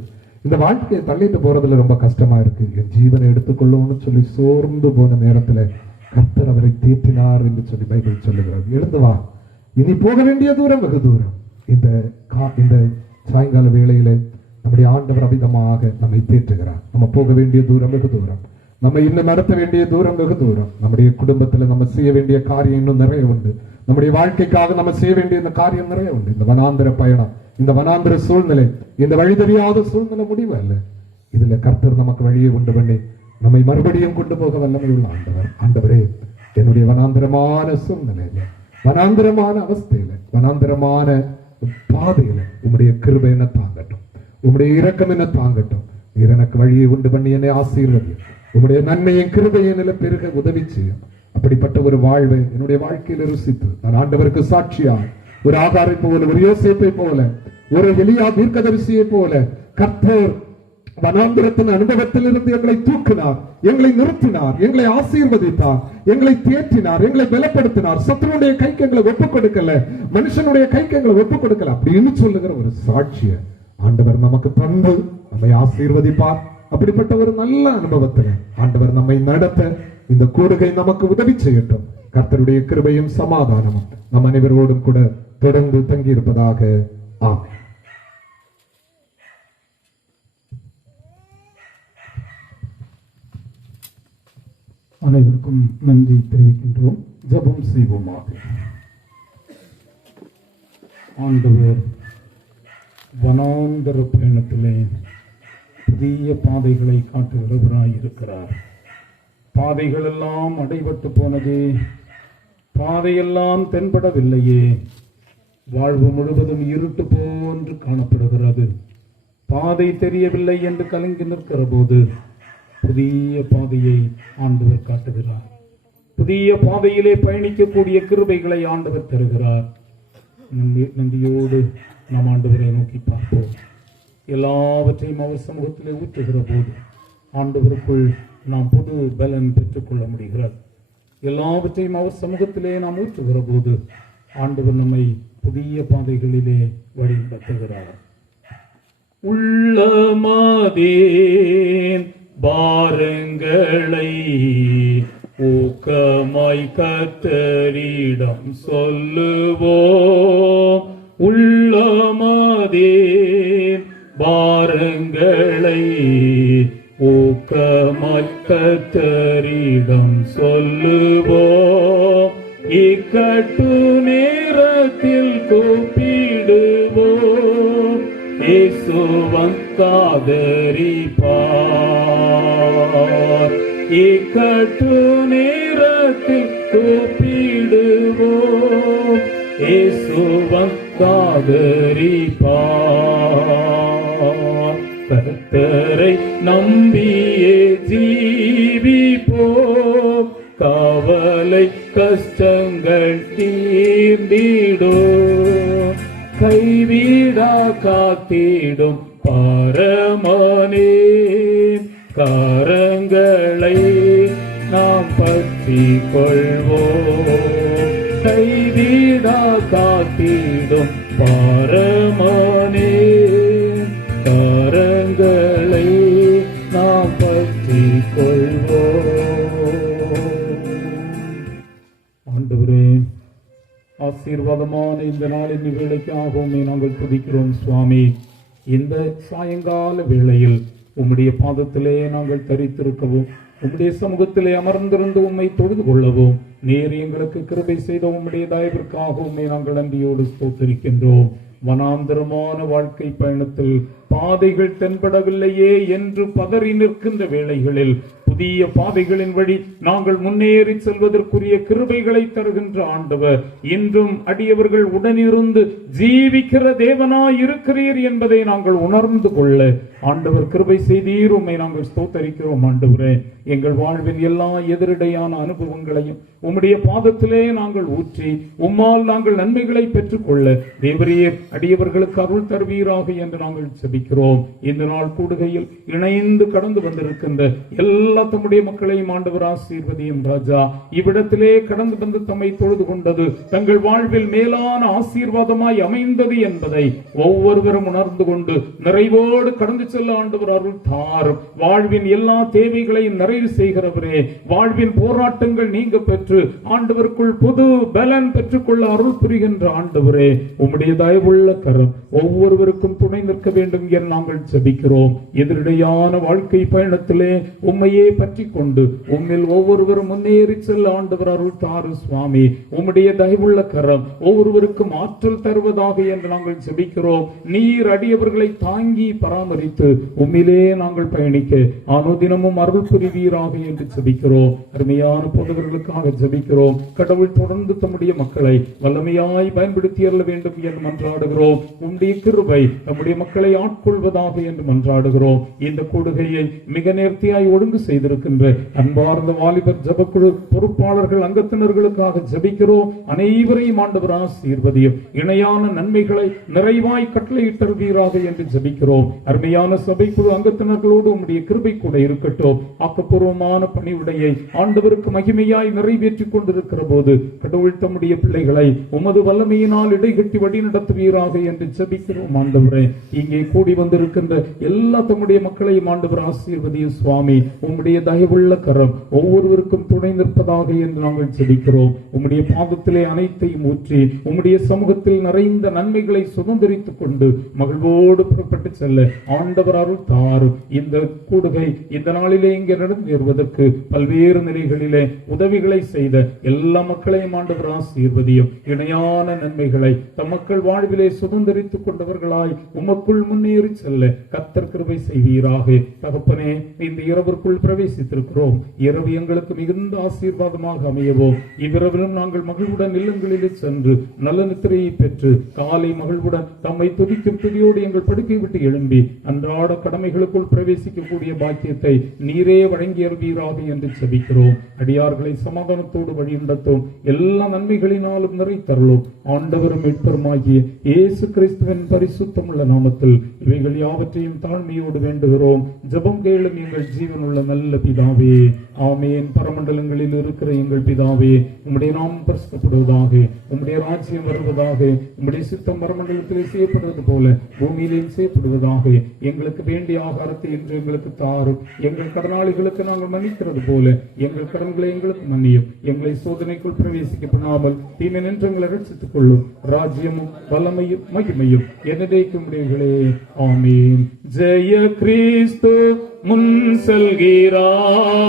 இந்த வாழ்க்கையை தள்ளிட்டு போறதுல ரொம்ப கஷ்டமா இருக்கு, என் ஜீவனை எடுத்துக்கொள்ளும்னு சொல்லி சோர்ந்து போன நேரத்துல கர்த்தர் அவரை தேற்றினார் என்று சொல்லி பைபிள் சொல்லுகிறார். எழுந்து வா, இனி போக வேண்டிய தூரம் வெகு தூரம். இந்த சாயங்கால வேளையில நம்முடைய ஆண்டவர் அபிதமாக நம்மை தேற்றுகிறார். நம்ம போக வேண்டிய தூரம் வெகு தூரம், நம்ம இன்னும் நடத்த வேண்டிய தூரம் வெகு தூரம். நம்முடைய குடும்பத்துல நம்ம செய்ய வேண்டிய காரியம் இன்னும் நிறைய உண்டு. நம்முடைய வாழ்க்கைக்காக நம்ம செய்ய வேண்டிய இந்த காரியம் நிறைய உண்டு. இந்த வனாந்திர பயணம், இந்த வனாந்திர சூழ்நிலை, இந்த வழி தெரியாத சூழ்நிலை முடிவு அல்ல. இதுல கர்த்தர் நமக்கு வழியை உண்டு பண்ணி நம்மை மறுபடியும் கொண்டு போக வல்லமை உள்ள ஆண்டவர். ஆண்டவரே, என்னுடைய வனாந்திரமான சூழ்நிலையில, வனாந்திரமான அவஸ்தையில, வனாந்திரமான பாதையில உம்முடைய கிருபை என்ன தாங்கட்டும், உம்முடைய இரக்கம் என்ன தாங்கட்டும். நீர் எனக்கு வழியை உண்டு பண்ணி என்னை ஆசீர்வதி, உம்முடைய நன்மையின் கிருபையை நில பெருக உதவி செய்யும். அப்படிப்பட்ட ஒரு வாழ்வை என்னுடைய வாழ்க்கையில ருசித்து நான் ஆண்டவருக்கு சாட்சியா, ஒரு ஆகாரை போல, ஒரு யோசேப்பை போல, ஒரு எலியா தீர்க்கதரிசியை போல கர்த்தர் வனாந்திரத்தின் அனுபவத்திலிருந்து எங்களை தூக்கினார், எங்களை நிறுத்தினார், எங்களை ஆசீர்வதித்தார், எங்களை தேற்றினார், எங்களை பலப்படுத்தினார். சத்துருடைய கைக்கு எங்களை ஒப்புக் கொடுக்கல, மனுஷனுடைய கைக்கு எங்களை ஒப்புக் கொடுக்கல அப்படின்னு சொல்லுகிற ஒரு சாட்சிய ஆண்டவர் நமக்கு தந்து நம்மை ஆசீர்வதிப்பார். அப்படிப்பட்ட ஒரு நல்ல அனுபவத்தில் ஆண்டவர் நம்மை நடத்த இந்த கூடுகை நமக்கு உதவி செய்யட்டும். கர்த்தருடைய கிருபையும் சமாதானமும் நம் அனைவரோடும் கூட தொடர்ந்து தங்கி இருப்பதாக. ஆமென். அனைவருக்கும் நன்றி தெரிவிக்கின்றோம். ஜெபம் செய்வோமாக. ஆண்டவர் வனாந்தர பயணத்திலே புதிய பாதைகளை காட்டுகிறவராய் இருக்கிறார். பாதைகள் எல்லாம் அடைபட்டு போனதே, பாதையெல்லாம் தென்படவில்லையே, வாழ்வு முழுவதும் இருட்டு போன்று காணப்படுகிறது. பாதை தெரியவில்லை என்று கலங்கி நிற்கிற போது புதிய பாதையை ஆண்டவர் காட்டுகிறார். புதிய பாதையிலே பயணிக்கக்கூடிய கிருபைகளை ஆண்டவர் தருகிறார். நன்றியோடு நாம் ஆண்டவரை நோக்கி பார்ப்போம். எல்லாவற்றையும் அவர் சமூகத்திலே ஊற்றுகிற போது ஆண்டவருக்குள் நாம் புது பலன் பெற்றுக்கொள்ள முடிகிறது. எல்லாவற்றையும் அவர் சமூகத்திலே நாம் ஊற்றுகிற போது ஆண்டவர் நம்மை புதிய பாதைகளிலே வழி நடத்துகிறார். உள்ளமாதேன் பாரங்களை ஊக்கமாய் கர்த்தரிடம் சொல்லுவோம். உள்ளமாதேன் பாரங்களை ஊக்கமாய் கர்த்தரிடம் சொல்லுவோம். இக்கட்டு நேரத்தில் கூப்பிடுவோம். இயேசுவன் காதரிப்பார். இக்கட்டு நேரத்தில் கூப்பிடுவோம். இயேசுவன் காதரிப்பார். கர்த்தரை நம்பியே ஜீவிப்போம். கவலை கஷ்டங்கள் தீர்ந்திடும். கைவிடா காத்திடும் பரமனே கரங்களை நாம் பற்றி கொள்வோம். கைவிடா காத்திடும் பரமனே கரங்களை நாம் பற்றி கொள்வோம். ஆண்டவரே, ஆசீர்வாதமான இந்த நாளின் வேளைக்காகவும் நாங்கள் துதிக்கிறோம் சுவாமி. இந்த சாயங்கால வேளையில் உம்முடைய பாதத்திலே நாங்கள் தரித்திருக்கவும், உம்முடைய சமூகத்திலே அமர்ந்திருந்து உம்மை தொழுது கொள்ளவும் நீர் எங்களுக்கு கிருபை செய்த உம்முடைய தயவிற்காக உம்மை நாங்கள் நன்றியோடு ஸ்தோத்திரிக்கின்றோம். வனாந்தரமான வாழ்க்கை பயணத்தில் பாதைகள் தென்படவில்லையே என்று பதறி நிற்கின்ற வேளைகளில் புதிய பாதைகளின் வழி நாங்கள் முன்னேறி செல்வதற்குரிய கிருபைகளை தருகின்ற ஆண்டவர், இன்றும் அடியவர்கள் உடனிருந்து ஜீவிக்கிற தேவனாய் இருக்கிறீர் என்பதை நாங்கள் உணர்ந்து கொள்ள ஆண்டவர் கிருபை செய்தீர். உம்மை நாங்கள் ஸ்தோத்தரிக்கிறோம். ஆண்டவரே, எங்கள் வாழ்வின் எல்லா எதிரடையான அனுபவங்களையும் உம்முடைய பாதத்திலே நாங்கள் ஊற்றி உம்மால் நாங்கள் நன்மைகளை பெற்றுக்கொள்ள தேவரீர் அடியவர்களுக்கு அருள் தருவீராக என்று நாங்கள் செபிக்கிறோம். இந்த நாள் கூடுகையில் இணைந்து கடந்து வந்திருக்கின்ற எல்லா தம்முடைய மக்களையும் ஆண்டவர் ஆசீர்வதியும். ராஜா, இவ்விடத்திலே கடந்து வந்து தம்மை தொழுது கொண்டது தங்கள் வாழ்வில் மேலான ஆசீர்வாதமாய் அமைந்தது என்பதை ஒவ்வொருவரும் உணர்ந்து கொண்டு நிறைவோடு கடந்து செல்ல ஆண்டவர் அருள் தாரும். வாழ்வின் எல்லா தேவைகளையும் நிறைவு செய்கிறவரே, வாழ்வின் போராட்டங்கள் நீங்க பெற்று ஆண்டவருக்குள் புது பலன் பெற்றுக்கொள்ள அருள் புரிகின்ற ஆண்டவரே, உம்முடைய தயவுள்ள கரம் ஒவ்வொருவருக்கும் துணை நிற்க வேண்டும் என நாங்கள் ஜெபிக்கிறோம். எதிரடையான வாழ்க்கை பயணத்திலே உம்மையே பற்றி கொண்டு உம்மில் ஒவ்வொருவரும் முன்னேறி செல்ல ஆண்டவர் அருள் தாரு சுவாமி. உம்முடைய தயவுள்ள கரம் ஒவ்வொருவருக்கும் ஆற்றல் தருவதாக என்று நாங்கள் ஜெபிக்கிறோம். நீர் அடியவர்களை தாங்கி பராமரித்து உம்மிலே நாங்கள் பயணிக்க அனுதினமும் அருள் புரிவீராக என்று ஜெபிக்கிறோம். அருமையான போதவர்களுக்காக ஜெபிக்கிறோம். கடவுள் தொடர்ந்து தம்முடைய மக்களை வல்லமையாய் பயன்படுத்தி அருள வேண்டும் என்று மன்றாடுகிறோம். உம்முடைய கிருபை நம்முடைய மக்களை ஆட்கொள்வதாக என்று மன்றாடுகிறோம். இந்த கூடுகையை மிக நேர்த்தியாய் ஒழுங்கு செய்திருக்கின்ற அன்பார்ந்த வாலிபர் ஜபக்குழு பொறுப்பாளர்கள் அங்கத்தினர்களுக்காக ஜெபிக்கிறோம். அனைவரையும் ஆண்டவர் ஆசீர்வதியும். இணையான நன்மைகளை நிறைவாய் கட்டளையிட்டருவீராக என்று ஜெபிக்கிறோம். அருமையான சபைக்குழு அங்கத்தினர்களோடு உம்முடைய கிருபை கூட இருக்கட்டும். ஆக்கப்பூர்வமான பணிவுடையை ஆண்டவருக்கு மகிமையாய் நிறைவேற்றிக் கொண்டிருக்கிற போது கடவுள் தம்முடைய பிள்ளைகளை உமது வல்லமையினால் இடைகட்டி வழி நடத்துவீராக என்று ஜெபிக்கிறோம். ஆண்டவரே, இங்கே கூடி வந்திருக்கின்ற எல்லா தம்முடைய மக்களையும் ஆண்டவர் ஆசீர்வதியும் சுவாமி. உம்முடைய தயவுள்ள கரம் ஒவ்வொருவருக்கும் துணை நிற்பதாக என்று நாங்கள் ஜெபிக்கிறோம். உம்முடைய பாதத்திலே அனைத்தையும் ஊற்றி உம்முடைய சமூகத்தில் நிறைந்த நன்மைகளை சுதந்திரித்துக் கொண்டு மகிழ்வோடு புறப்பட்டு செல்ல ஆண்டவர் ஆண்டவர் அருள் தாரும். இந்த கூடுகை இந்த நாளிலே இங்கே நடந்தேறுவதற்கு பல்வேறு நிலைகளிலே உதவிகளை செய்த எல்லா மக்களையும் ஆண்டவர் ஆசீர்வதியும். இணையான நன்மைகளை தம் மக்கள் வாழ்விலே சுதந்திரித்துக் கொண்டவர்களாய் உமக்குள் முன்னேறி செல்ல கர்த்தர் கிருபை செய்வீராக. தகப்பனே, இந்த இரவிற்குள் பிரவேசித்திருக்கிறோம். இரவு எங்களுக்கு மிகுந்த ஆசீர்வாதமாக அமையவும். இவ்விரவிலும் நாங்கள் மகிழ்வுடன் இல்லங்களிலே சென்று நல்ல நித்திரையை பெற்று காலை மகிழ்வுடன் தம்மை துதிக்கும் துதியோடு எங்கள் படுக்கை விட்டு எழும்பி அன்றாட கடமைகளுக்குள் பிரவேசிக்கக்கூடிய பாக்கியத்தை நீரே வழங்கி அருவீராக என்று செபிக்கிறோம். அடியார்களை சமாதானத்தோடு வழிநடத்தும், எல்லா நன்மைகளினாலும் நிறைத்தருளும். ஆண்டவரும் மீட்பருமாகிய இயேசு கிறிஸ்துவின் பரிசுத்தமுள்ள நாமத்தில் இவைகள் யாவற்றையும் தாழ்மையோடு வேண்டுகிறோம். ஜெபம் கேளும் எங்கள் ஜீவனுள்ள நல்ல பிதாவே, ஆமென். பரமண்டலங்களில் இருக்கிற எங்கள் பிதாவே, உம்முடைய நாமம் பரிசுத்தப்படுவதாக, உம்முடைய ராஜ்யம் வருவதாக, உம்முடைய சித்தம் பரமண்டலத்திலே செய்யப்படுவது போல பூமியிலேயும் செய்யப்படுவதாக. எங்களுக்கு வேண்டிய ஆகாரத்தை இன்று எங்களுக்கு தாரும். எங்கள் கடனாளிகளுக்கு நாங்கள் மன்னிக்கிறது போல எங்கள் கடன்களை எங்களுக்கு மன்னியும். எங்களை சோதனைக்குள் பிரவேசிக்க பண்ணாமல் தீமை நின்று எங்களை ரட்சித்துக் கொள்ளும். ராஜ்யமும் வல்லமையும் மகிமையும் என்னைக்கும் உடையவர்களே. ஆமென். ஜெய கிறிஸ்து முன் செல்கிறார்,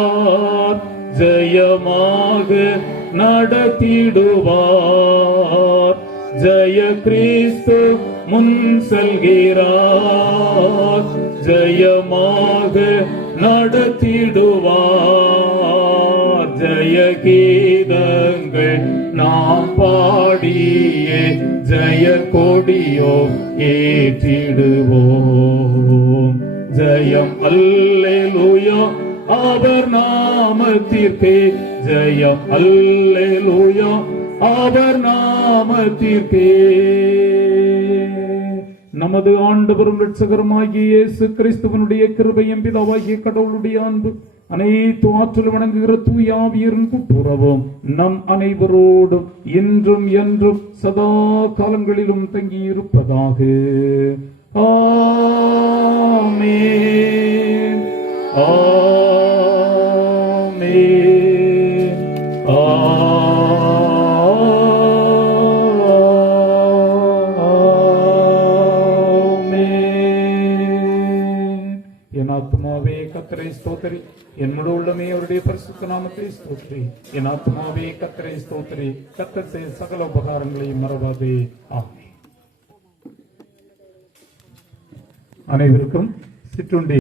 ஜெயமாக நடத்திடுவார். ஜெய கிறிஸ்து முன் செல்கிறார், ஜெயமாக நடத்திடுவார். ஜெய கீதங்கள் நாம் பாடியே ஜெய கொடியோ ஏற்றிடுவோம். ஜெயம் அல்லேலூயா அவர் நாமத்திற்கே, ஜெயம் அல்லேலூயா அவர் நாமத்திற்கே. நமது ஆண்டவரும் இரட்சகருமாகிய இயேசு கிறிஸ்துவனுடைய கிருபையும் பிதாவாகிய கடவுளுடைய அன்பு அனைத்து ஆற்றல் வணங்குகிற தூயாவியரின் கூட்டுறவும் நம் அனைவரோடும் இன்றும் என்றும் சதா காலங்களிலும் தங்கியிருப்பதாக. ஆமென். ஆமென். ஆமென். என் ஆத்துமாவே கர்த்தரை ஸ்தோத்திரி, என் முழு உள்ளமே அவருடைய பரிசுத்த நாமத்தை ஸ்தோத்திரி. என் ஆத்துமாவே கர்த்தரை ஸ்தோத்திரி, கர்த்தர் செய்த சகல உபகாரங்களையும் மறவாதே. ஆமென். அனைவருக்கும் சிற்றுண்டி